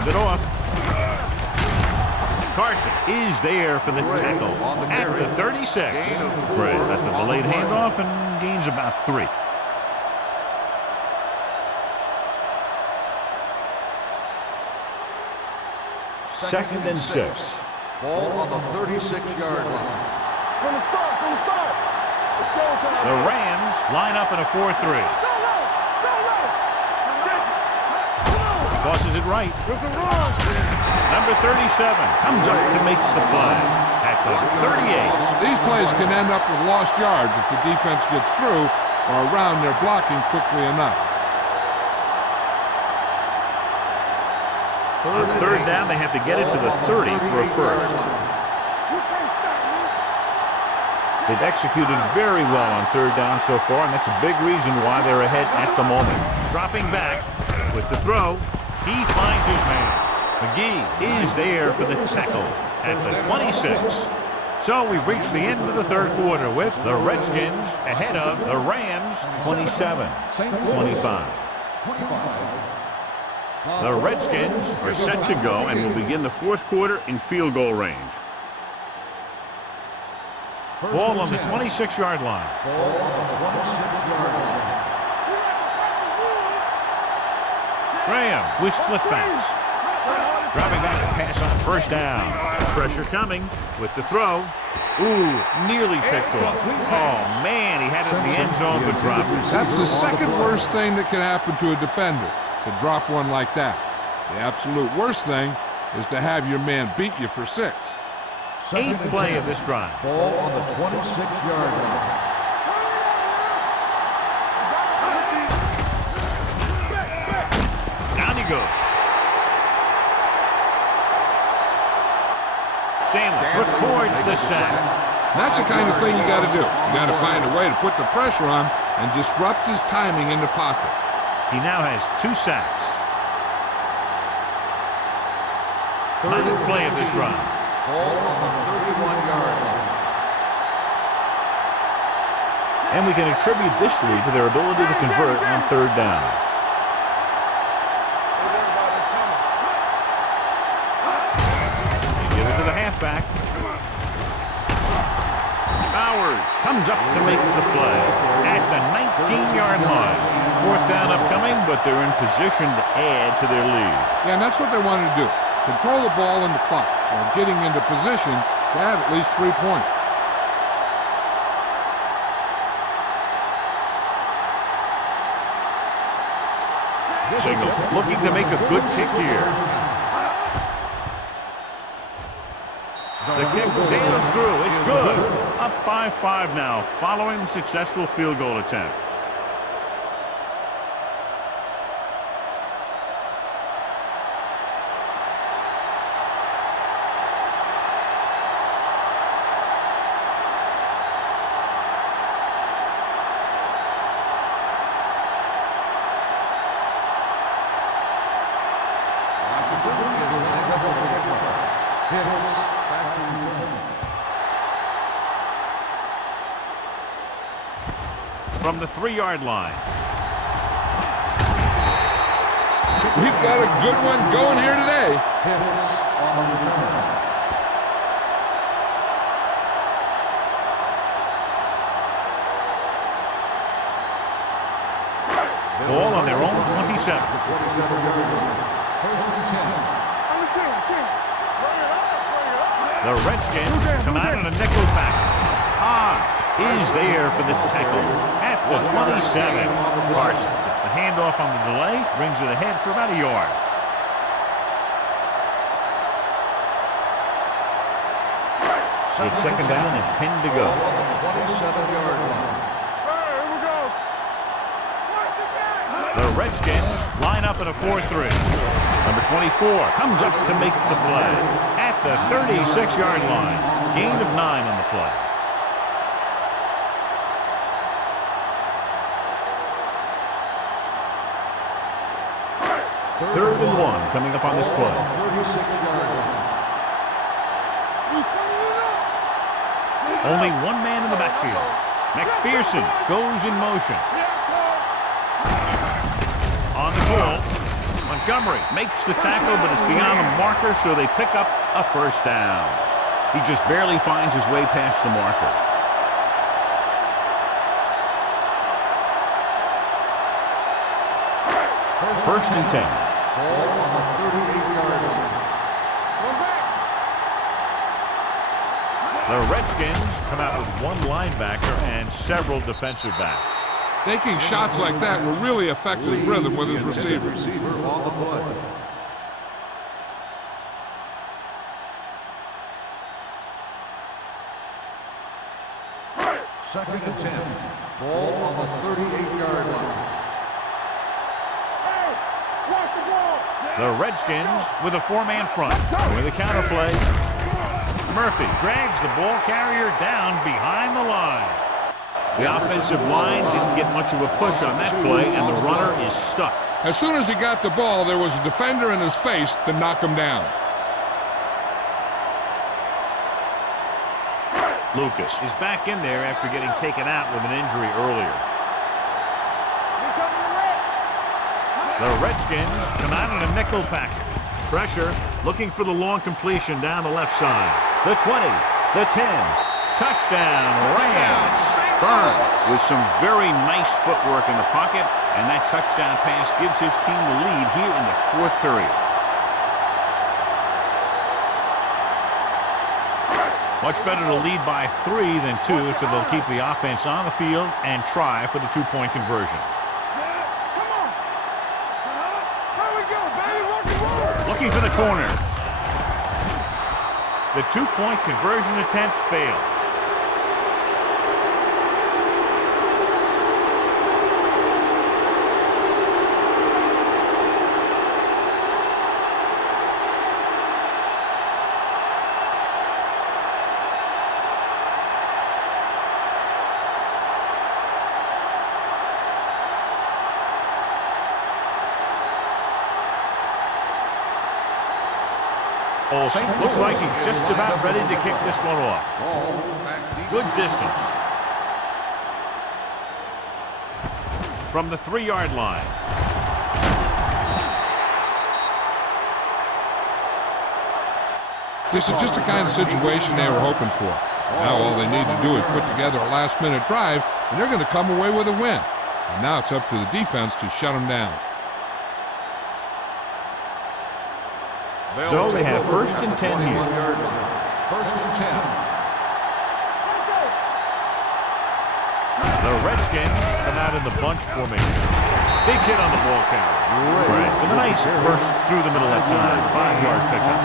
it off. Carson is there for the tackle at the 36. Gray at the delayed handoff and gains about 3. Second and 6. Ball on the 36-yard line. From the start, from the start. It's showtime. The Rams line up in a 4-3. Go low, go low. Tosses it right. There's a run. Number 37 comes up to make the play at the 38. These plays can end up with lost yards if the defense gets through or around their blocking quickly enough. On third down, they have to get it to the 30 for a first. You can't stop me. They've executed very well on third down so far, and that's a big reason why they're ahead at the moment. Dropping back with the throw, he finds his man. McGee is there for the tackle at the 26. So we've reached the end of the third quarter with the Redskins ahead of the Rams 27-25. The Redskins are set to go and will begin the fourth quarter in field goal range. Ball on the 26-yard line. Ball on the 26-yard line. Graham with split backs. Dropping back to pass on first down. Pressure coming with the throw. Ooh, nearly picked off. Oh, man, he had it in the end zone but dropped it. That's the second worst thing that can happen to a defender, to drop one like that. The absolute worst thing is to have your man beat you for 6. Eighth play of this drive. Ball on the 26-yard line. Down he goes. Stanley records the sack. That's the kind of thing you got to do. You got to find a way to put the pressure on and disrupt his timing in the pocket. He now has 2 sacks. Ninth play of this drive. Ball on the 31-yard line. And we can attribute this lead to their ability to convert on third down. They give it to the halfback. Bowers comes up to make the play at the 19-yard line. Fourth down upcoming, but they're in position to add to their lead. Yeah, and that's what they wanted to do. Control the ball and the clock while getting into position to have at least 3 points. Signal looking to make a good kick here. The kick sails through. It's good. Up by 5 now following the successful field goal attempt. From the 3-yard line. We've got a good one going here today. Hits on the return. Ball on their own 27. 27-yard line. First and 10. The Redskins come out in a nickel package. Hobbs is there for the tackle at the 27. Carson gets the handoff on the delay, brings it ahead for about a yard. It's second down and 10 to go. On the 27-yard line. The Redskins line up in a 4-3. Number 24 comes up to make the play at the 36-yard line. Gain of 9 on the play. Third and 1 coming up on this play. 36-yard line. Only one man in the backfield. McPherson goes in motion. On the goal. Montgomery makes the tackle, but it's beyond the marker, so they pick up a first down. He just barely finds his way past the marker. First and 10. Ball on the 38-yard line. The Redskins come out with one linebacker and several defensive backs. Taking shots like that will really affect his rhythm with his receivers. Receiver on the play. Second and 10. Ball on the 38-yard line. The Redskins with a four-man front. With a counter play. Murphy drags the ball carrier down behind the line. The offensive line didn't get much of a push on that play, and the runner is stuffed. As soon as he got the ball, there was a defender in his face to knock him down. Lucas is back in there after getting taken out with an injury earlier. The Redskins come out in a nickel package. Pressure, looking for the long completion down the left side. The 20, the 10, touchdown, Rams. Burns with some very nice footwork in the pocket, and that touchdown pass gives his team the lead here in the fourth period. Much better to lead by 3 than 2, so they'll keep the offense on the field and try for the two-point conversion. Looking for the corner. The two-point conversion attempt fails. Olsen looks like he's just about ready to kick this one off. Good distance. From the 3-yard line. This is just the kind of situation they were hoping for. Now all they need to do is put together a last-minute drive, and they're going to come away with a win. And now it's up to the defense to shut them down. So they have first and 10 here. First and 10. The Redskins come out in the bunch formation. Big hit on the ball carrier. Right. With a nice burst through the middle that time. 5-yard pickup.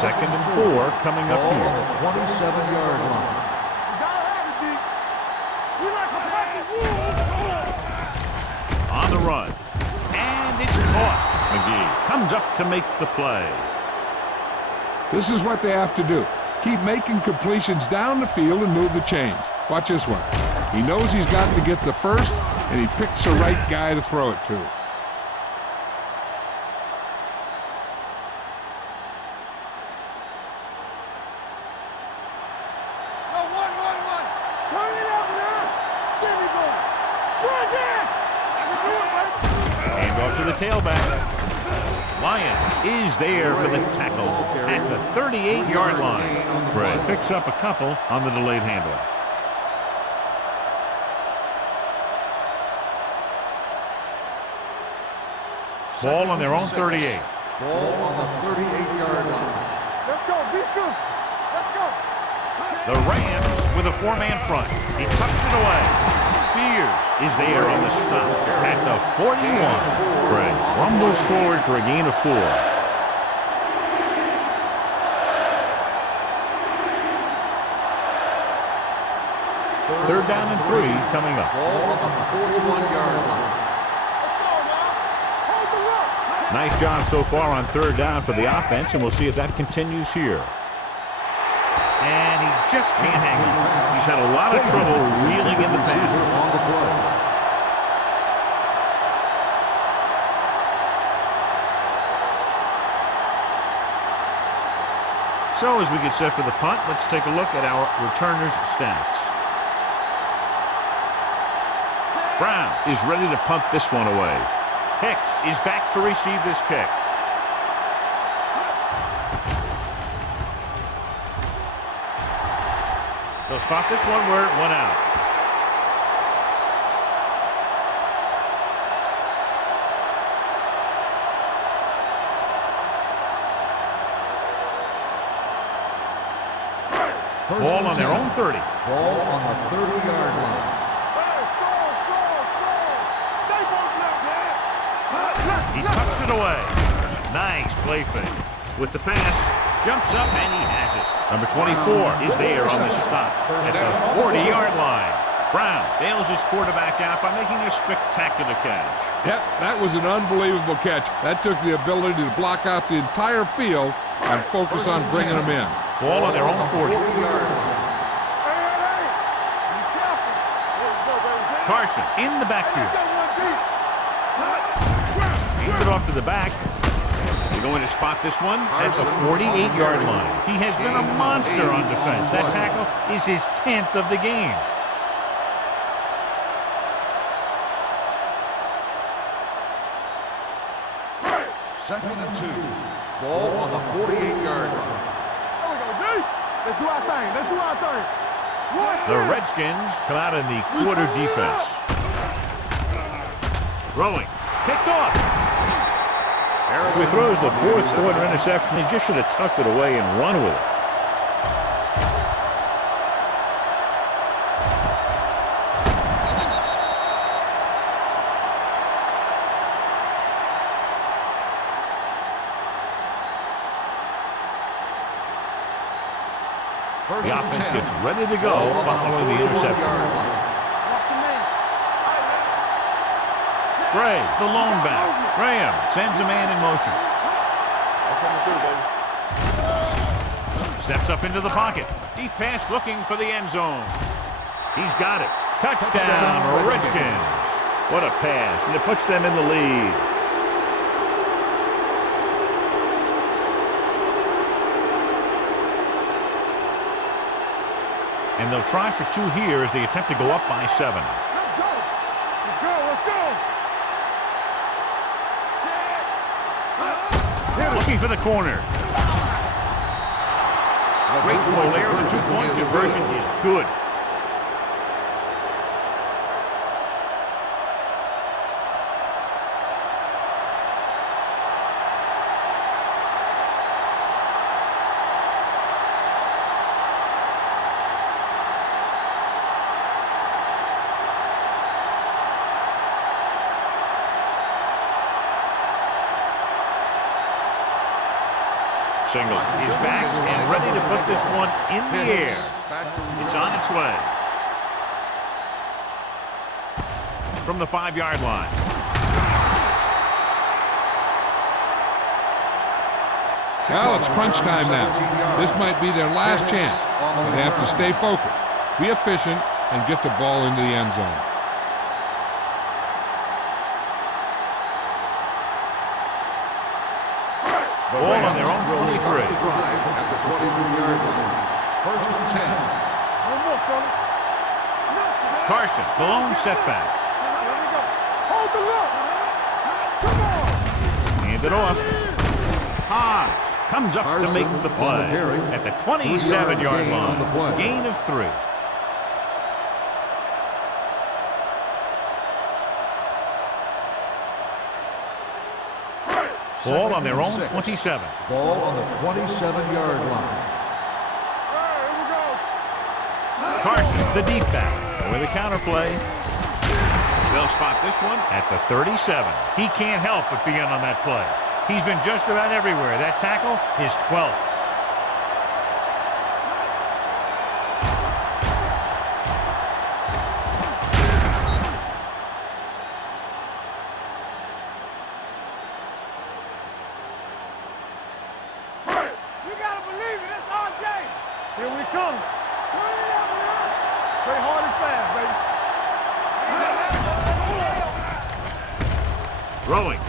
Second and 4 coming up here. On the 27-yard line. On the run. And it's caught. McGee comes up to make the play. This is what they have to do. Keep making completions down the field and move the chains. Watch this one. He knows he's got to get the first, and he picks the right guy to throw it to. Tailback. Lyons is there for the tackle at the 38-yard line. Bray picks up a couple on the delayed handoff. Ball on their own 38. Ball on the 38-yard line. Let's go, beat this. Let's go. The Rams with a 4-man front. He tucks it away. Spears is there on the stop at the 41. Bray rumbles forward for a gain of 4. Third down and 3 coming up. Ball on the 41-yard line. Nice job so far on third down for the offense, and we'll see if that continues here. And he just can't hang on. He's had a lot of trouble reeling in the passes. On the play. So as we get set for the punt, let's take a look at our returners' stats. Brown is ready to punt this one away. Hicks is back to receive this kick. They'll spot this one where it went out. Ball on their own 30. Ball on the 30-yard line. He tucks it away. Nice play fake. With the pass, jumps up and he has it. Number 24 is there on the stop at the 40-yard line. Brown bails his quarterback out by making a spectacular catch. Yep, that was an unbelievable catch. That took the ability to block out the entire field and focus on bringing them in. Ball on their own 40. Carson in the backfield. Hands it off to the back. They're going to spot this one at the 48-yard line. He has been a monster on defense. That tackle is his 10th of the game. Second and 2. Ball on the 48-yard line. Let's do our thing. Let's do our thing. The Redskins come out in the quarter defense. Throwing. Picked off. So he throws the fourth quarter interception. He just should have tucked it away and run with it. The offense gets ready to go following the interception. Gray, the lone back. Graham sends a man in motion. Steps up into the pocket. Deep pass looking for the end zone. He's got it. Touchdown, Redskins. What a pass, and it puts them in the lead. And they'll try for 2 here as they attempt to go up by 7. Let's go. Let's go. Let's go. Looking for the corner. Great ball there. The 2-point conversion is good. Single is back and ready to put this one in the air. It's on its way. From the 5-yard line. Well, it's crunch time now. This might be their last chance, so they have to stay focused, be efficient, and get the ball into the end zone. Ball on their own 23. Start the drive at the 23-yard line. First and 10. One more, fella. Carson, the lone setback. Here we go. Hold the look. Come on. Hand it off. Hodge comes up to make the play at the 27-yard line. Gain of 3. Ball on their own 27. Ball on the 27-yard line. Here we go. Carson, the deep back. With a counter play. They'll spot this one at the 37. He can't help but be in on that play. He's been just about everywhere. That tackle, his 12th. You gotta believe it. It's RJ. Here we come. Play hard and fast, baby. Throwing.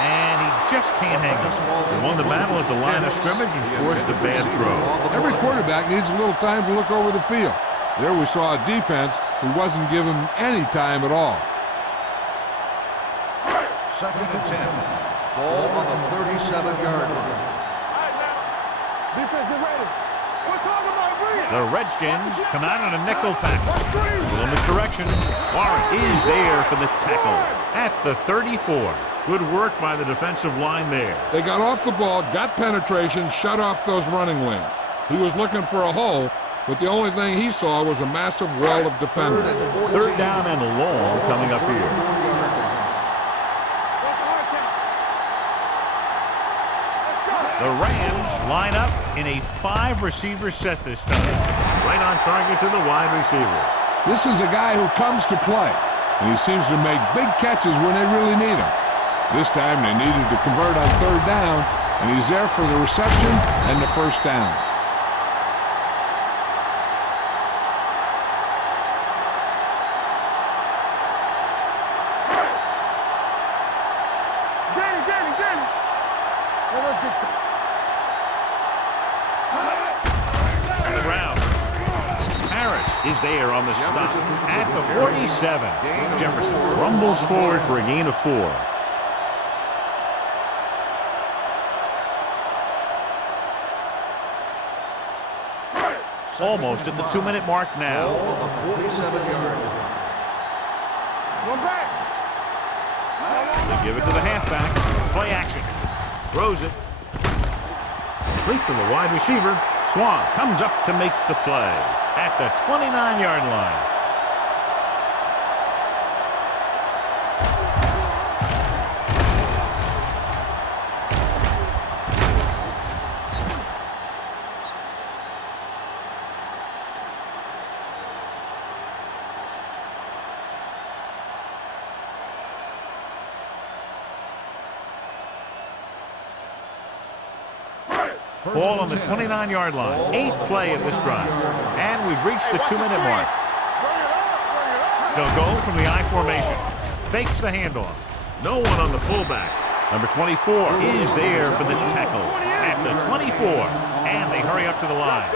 And he quarterbacks can't hang it. They won the battle at the line of scrimmage and forced a bad throw. Every quarterback needs a little time to look over the field. There we saw a defense who wasn't given any time at all. 2nd and 10. Ball on the 37-yard line. All right, now. Defense, get ready. We're talking about bringing. The Redskins come out in a nickel package. A little misdirection. Warren is there for the tackle at the 34. Good work by the defensive line there. They got off the ball, got penetration, shut off those running wings. He was looking for a hole, but the only thing he saw was a massive wall of defenders. 3rd down and long coming up here. The Rams line up in a 5-receiver set this time. Right on target to the wide receiver. This is a guy who comes to play, and he seems to make big catches when they really need him. This time they needed to convert on 3rd down, and he's there for the reception and the 1st down. Is there on the stop at the 47. Jefferson rumbles forward for a gain of 4. Almost at the 2-minute mark now. On the 47-yard line. One back. They give it to the halfback. Play action. Throws it. Complete to the wide receiver. Swan comes up to make the play at the 29-yard line. Ball on the 29-yard line. 8th play of this drive. And we've reached the 2-minute mark. They'll go from the I formation. Fakes the handoff. No one on the fullback. Number 24 is there for the tackle at the 24. And they hurry up to the line.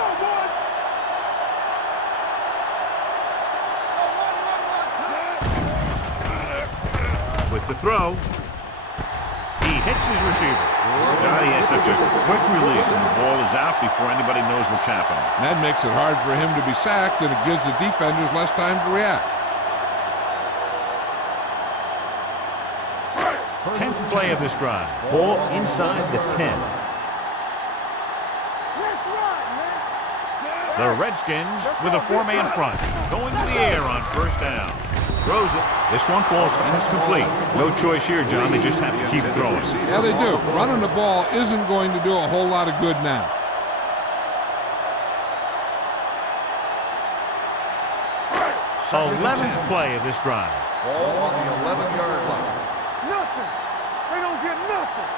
With the throw. He hits his receiver. Johnny has such a quick release, and the ball is out before anybody knows what's happening. That makes it hard for him to be sacked, and it gives the defenders less time to react. 10th play of this drive. Ball inside the 10. The Redskins with a 4-man front. Going to the air on 1st down. Throws it. This one falls incomplete. No choice here, John. They just have to keep throwing. Yeah, they do. Running the ball isn't going to do a whole lot of good now. So 11th play of this drive. Ball on the 11-yard line. Nothing. They don't get nothing.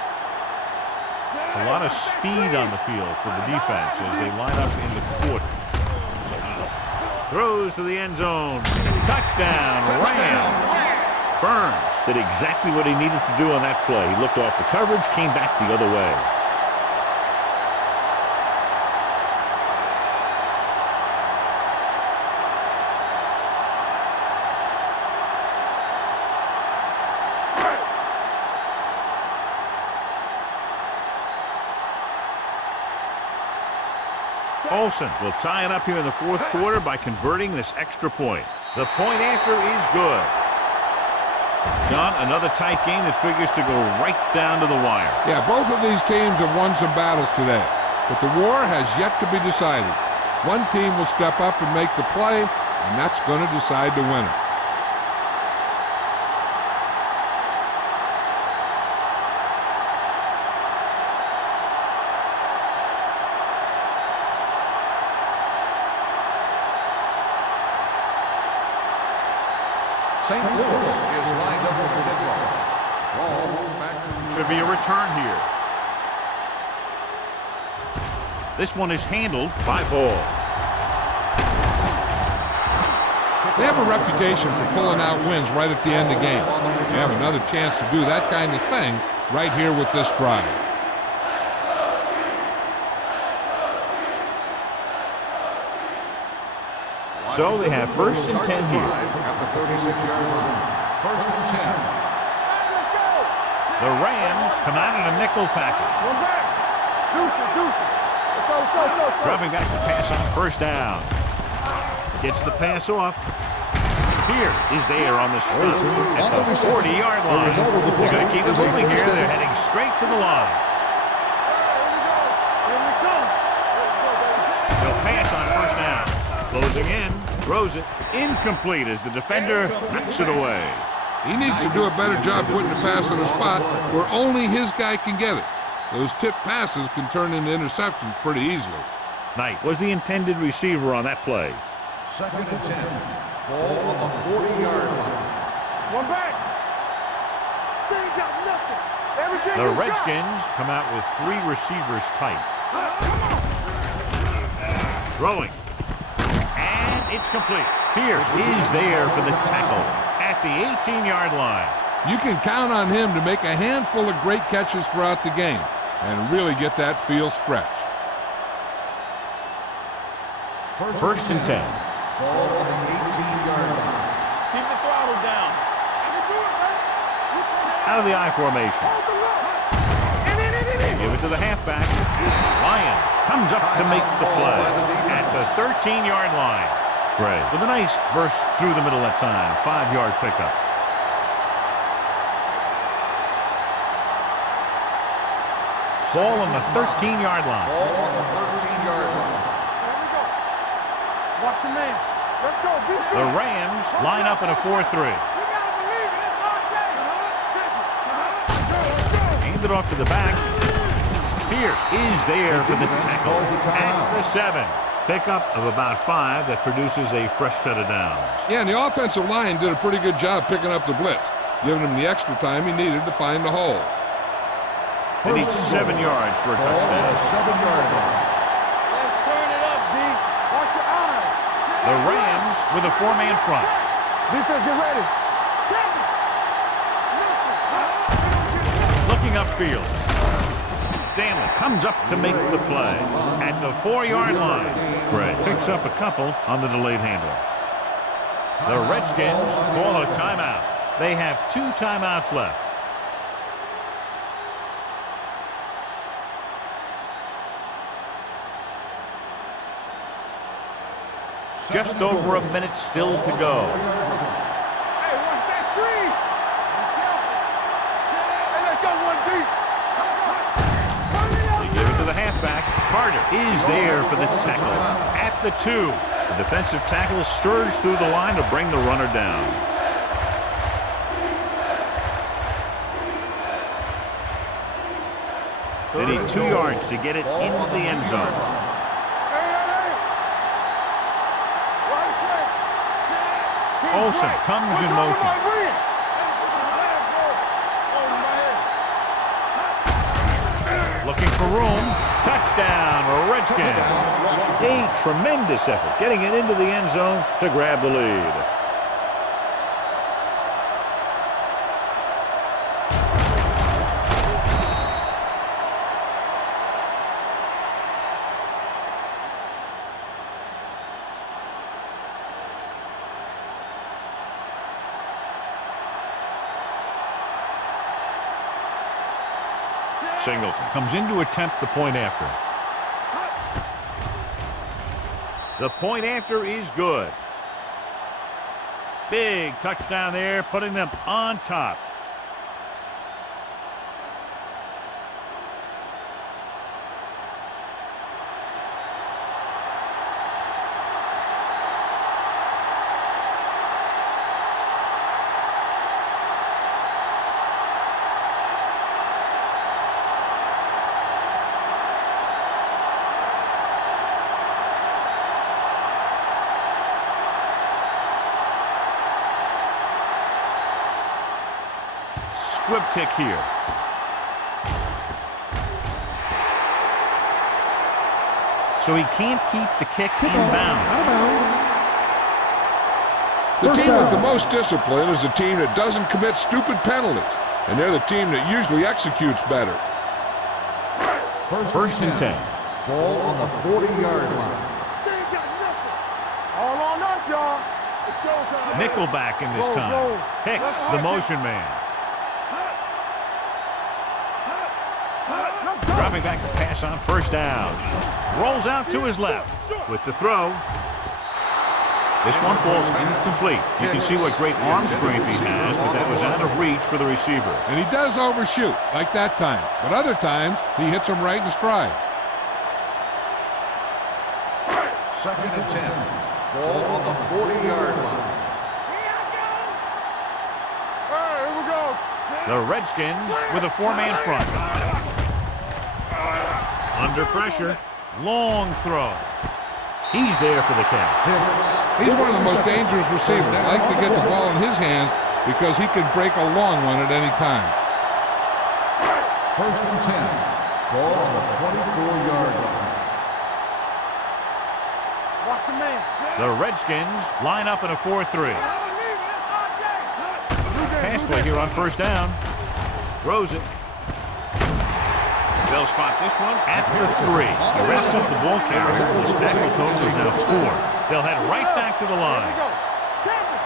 A lot of speed on the field for the defense as they line up in the quarter. Throws to the end zone. Touchdown, Rams. Burns did exactly what he needed to do on that play. He looked off the coverage, came back the other way. Olsen will tie it up here in the 4th quarter by converting this extra point. The point after is good. John, another tight game that figures to go right down to the wire. Yeah, both of these teams have won some battles today, but the war has yet to be decided. One team will step up and make the play, and that's going to decide the winner. St. Louis is lined up for the kickoff. Ball back to Should be a return here. This one is handled by Ball. They have a reputation for pulling out wins right at the end of games. They have another chance to do that kind of thing, right here with this drive. So they have first and 10 here. At the 36-yard line. First and 10. The Rams come out in a nickel package. One back. Deuce it, deuce it. Let's go. Dropping back to pass on first down. Gets the pass off. Pierce is there on the stop at the 40-yard line. They're going to keep it moving here. They're heading straight to the line. They'll pass on first down. Closing in, throws it. Incomplete as the defender knocks it away. He needs to do a better job putting the pass in a spot where only his guy can get it. Those tip passes can turn into interceptions pretty easily. Knight was the intended receiver on that play. Second and 10. Ball on the 40-yard line. One back. They ain't got nothing. Everything The you got. Redskins come out with 3 receivers tight. Throwing. And it's complete. Pierce is there for the tackle at the 18-yard line. You can count on him to make a handful of great catches throughout the game and really get that field stretch. First and 10. Ball on the 18-yard line. Keep the throttle down. Out of the I formation. Give it to the halfback. Lyons comes up to make the play at the 13-yard line. Gray with a nice burst through the middle that time. 5-yard pickup. Ball on the 13-yard line. Ball on the 13-yard line. Here we go. Watch your man. Let's go. The Rams line up in a 4-3. You gotta believe it. It's our day. Hand it off to the back. Pierce is there for the tackle at the 7. Pickup of about 5 that produces a fresh set of downs. Yeah, and the offensive line did a pretty good job picking up the blitz, giving him the extra time he needed to find the hole. They need 7 yards for a Ball on touchdown. the 7-yard line. Let's turn it up, D. Watch your eyes. The Rams with a 4-man front. Defense, get ready. Looking upfield. Stanley comes up to make the play at the 4-yard line. Gray picks up a couple on the delayed handoff. The Redskins call a timeout. They have 2 timeouts left. Just over a minute still to go. Hey, watch that screen. Hey, let's go one deep. They give it to the halfback. Carter is there for the tackle at the 2. The defensive tackle surged through the line to bring the runner down. They need 2 yards to get it into the end zone. Olsen comes in motion. Looking for room. Touchdown, Redskins. A tremendous effort getting it into the end zone to grab the lead. Singleton comes in to attempt the point after. The point after is good. Big touchdown there, putting them on top. Squib kick here. So he can't keep the kick inbound. The team with the most discipline is a team that doesn't commit stupid penalties. and they're the team that usually executes better. First and 10. Ball on the 40-yard line. They ain't got nothing. All on us, y'all. It's showtime. Nickelback in this Roll, time. roll. Hicks, the motion man. Let's go. Dropping back to pass on first down. Rolls out to his left with the throw. This one falls incomplete. You can see what great arm strength he has, but that was out of reach for the receiver. And he does overshoot, like that time. But other times, he hits him right in stride. Second and 10. Ball on the 40-yard line. Hey, here we go. The Redskins with a four-man front. Under pressure. Long throw. He's there for the catch. He's one of the most dangerous receivers. I like to get the ball in his hands because he can break a long one at any time. First and 10. Ball on the 24-yard line. Watch a man. The Redskins line up in a 4-3. Pass play here on first down. Throws it. They'll spot this one at the 3. He wraps up the ball carrier. His tackle total is now 4. They'll head right back to the line. Here we go. Champion.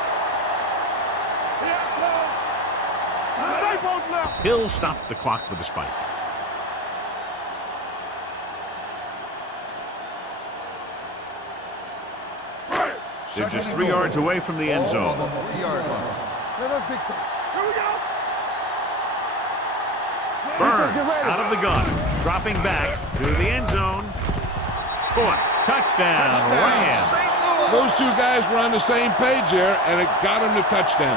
Stay both left. Hill stopped the clock with a spike. They're just 3 yards away from the end Ball on zone. the 3-yard line. Let us dictate. Here we go. Burns out of the gun, dropping back to the end zone. Caught. Touchdown, Rams. Those two guys were on the same page there, and it got him the touchdown.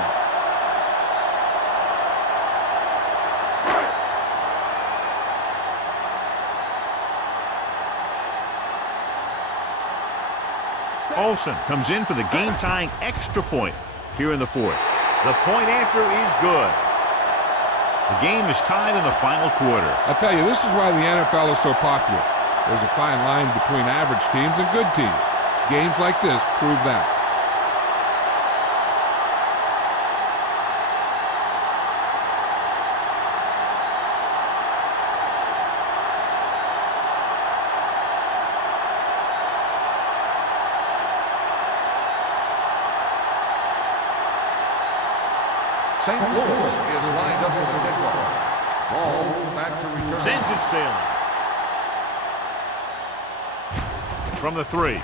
Olsen comes in for the game-tying extra point here in the 4th. The point after is good. The game is tied in the final quarter. I'll tell you, this is why the NFL is so popular. There's a fine line between average teams and good teams. Games like this prove that. St. Louis is lined up for the kickoff. Ball back to return. Sends it sailing. From the 3.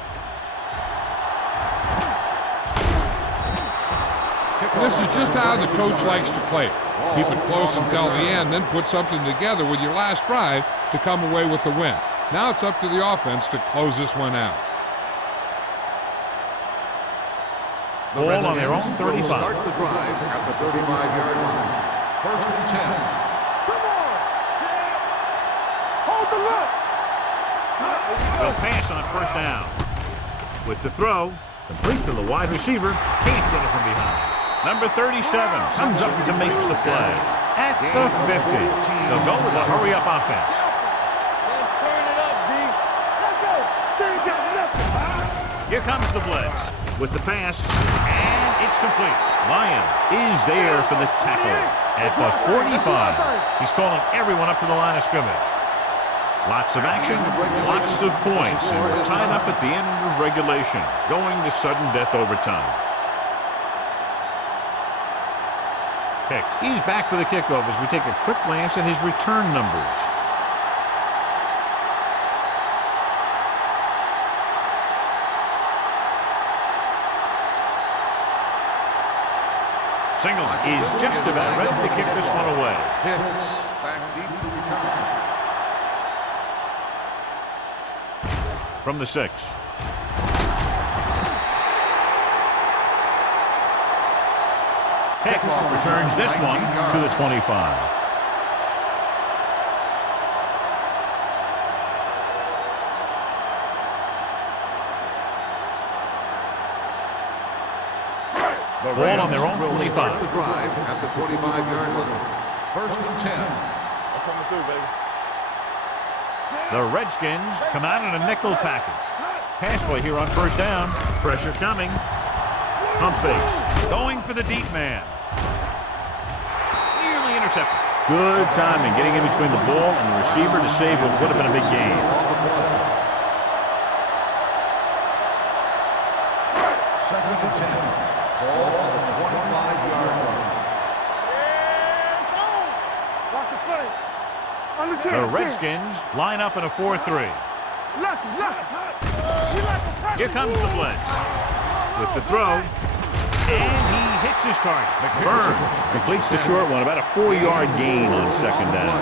This is just how the coach likes to play it. Keep it close until the end, then put something together with your last drive to come away with the win. Now it's up to the offense to close this one out. Ball on their own 35. Start the drive at the 35-yard line. First and 10. Come on. Hold the look. They'll pass on first down. With the throw, complete to the wide receiver. Can't get it from behind. Number 37 comes up to make the play. At the 50, they'll go with a hurry-up offense. Let's turn it up, D. Let's go. They ain't got nothing. Here comes the blitz with the pass, and it's complete. Lyons is there for the tackle at the 45. He's calling everyone up to the line of scrimmage. Lots of action, lots of points, and we're tied up at the end of regulation, going to sudden death overtime. Hicks, he's back for the kickoff as we take a quick glance at his return numbers. Singleton is just about ready to kick this one away. Hicks back deep to return. From the 6. Hicks returns this one to the 25. Ball on their own 25. Start the drive at the 25-yard line. First and 10. I'm coming through, baby. The Redskins come out in a nickel package. Pass play here on first down. Pressure coming. Pump fakes. Going for the deep man. Nearly intercepted. Good timing, getting in between the ball and the receiver to save what would have been a big gain. Second and 10. Ball on the 25-yard line. Watch the play. On the 10. The Redskins line up in a 4-3. Lucky. Here comes the blitz. With the throw. And he hits his target. Burns completes the short one, about a 4-yard gain on second down.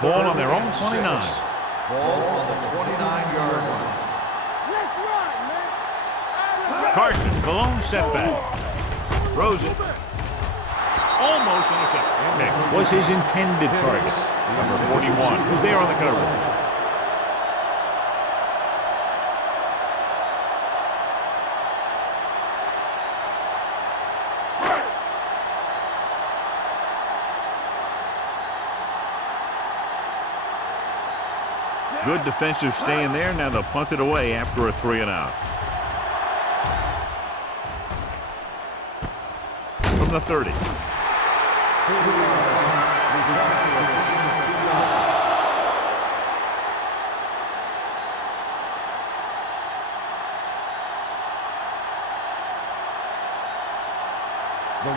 Ball on their own 29. Ball on the 29-yard line. Carson, the lone setback. Throws it. Almost intercepted. Next was his intended target. Number 41, who's there on the coverage. Good defensive staying there. Now they'll punt it away after a 3-and-out. From the 30.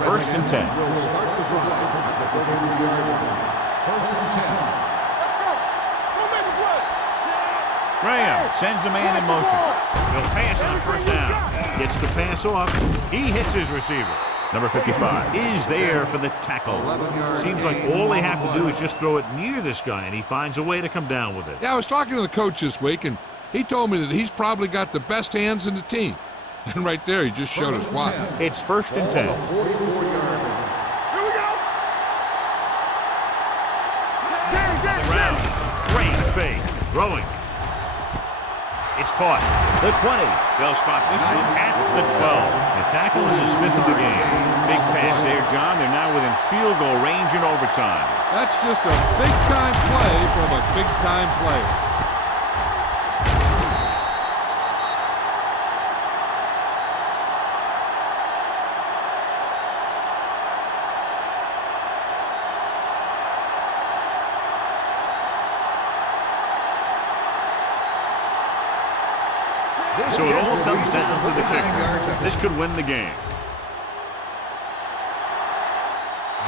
First and 10. Will start the drive at the 43-yard line. First and 10. Graham sends a man in motion. He'll pass on first down. Gets the pass off. He hits his receiver. Number 55 is there for the tackle. Seems like all they have to do is just throw it near this guy, and he finds a way to come down with it. Yeah, I was talking to the coach this week, and he told me that he's probably got the best hands in the team. And right there, he just showed us why. It's first and 10. Around. Great fake. Throwing. It's caught. The 20. They'll spot this one at the 12. The tackle is his 5th of the game. Big pass there, John. They're now within field goal range in overtime. That's just a big-time play from a big-time player. So it all comes down to the kicker. This could win the game.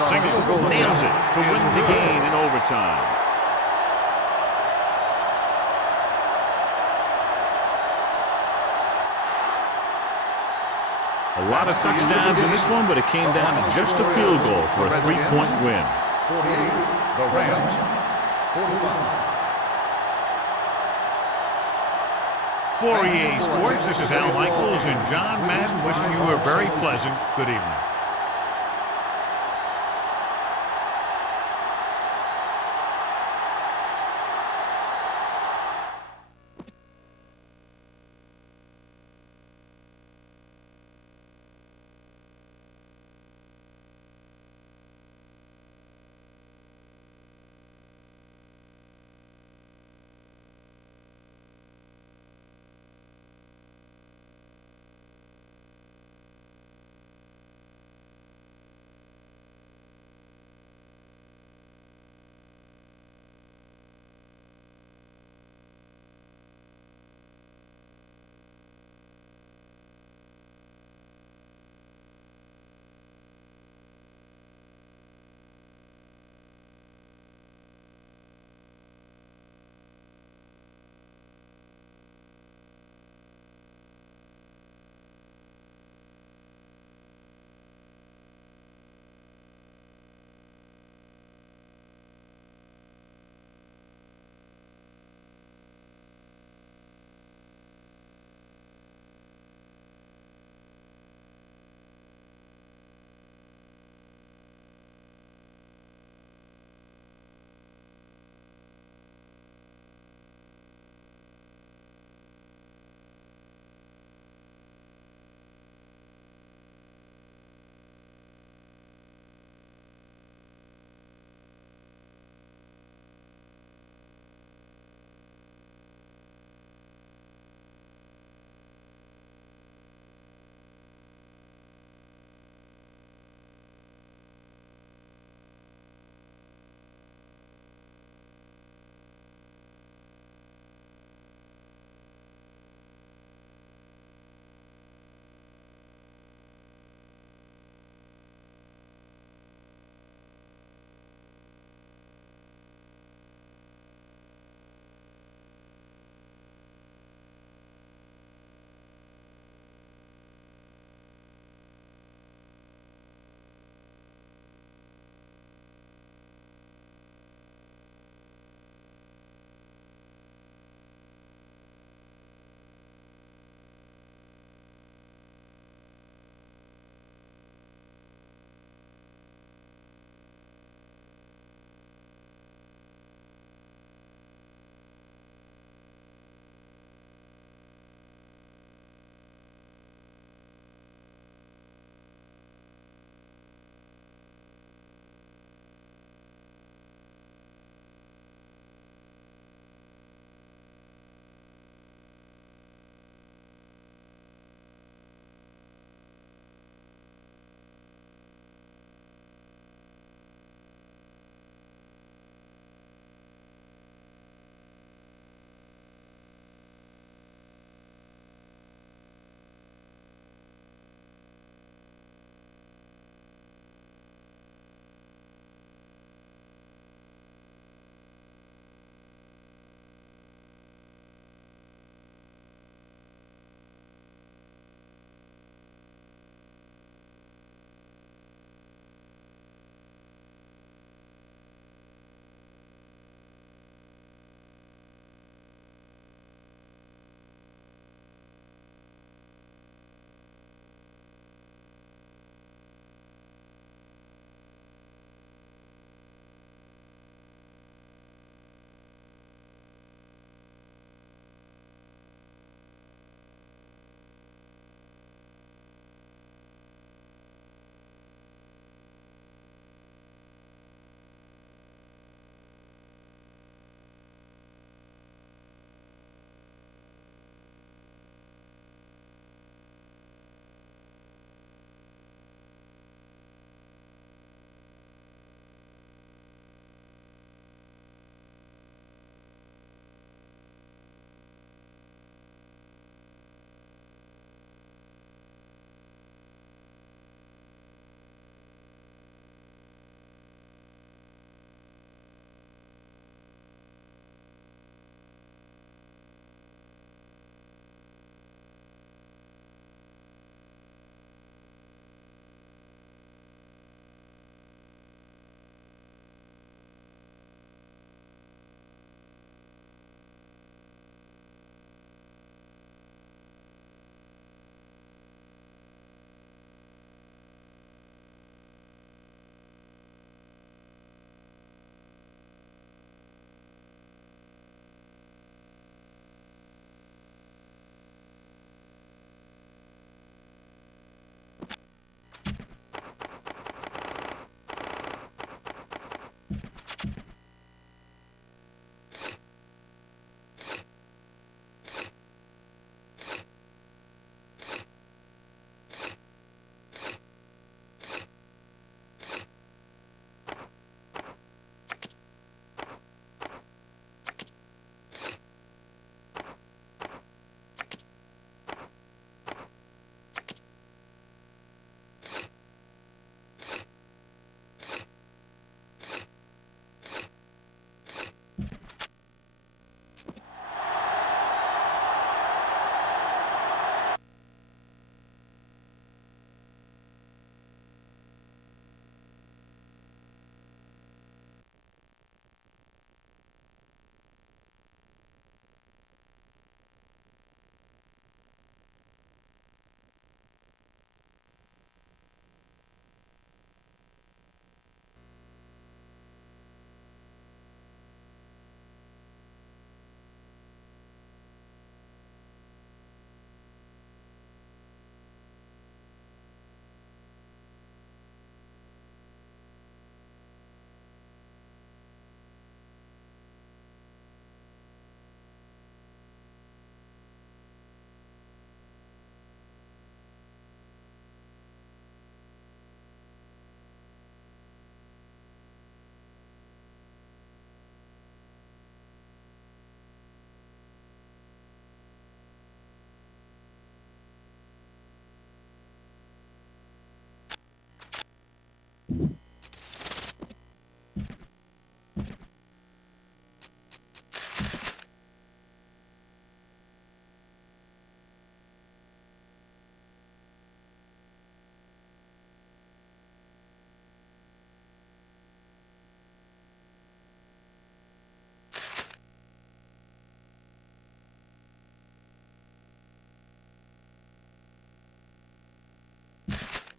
Single nails it to win the game in overtime. A lot of touchdowns in this one, but it came down to just a field goal for a 3-point win. 48, the Rams, 45. For EA Sports, this is Al Michaels and John Madden wishing you a very pleasant good evening.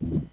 You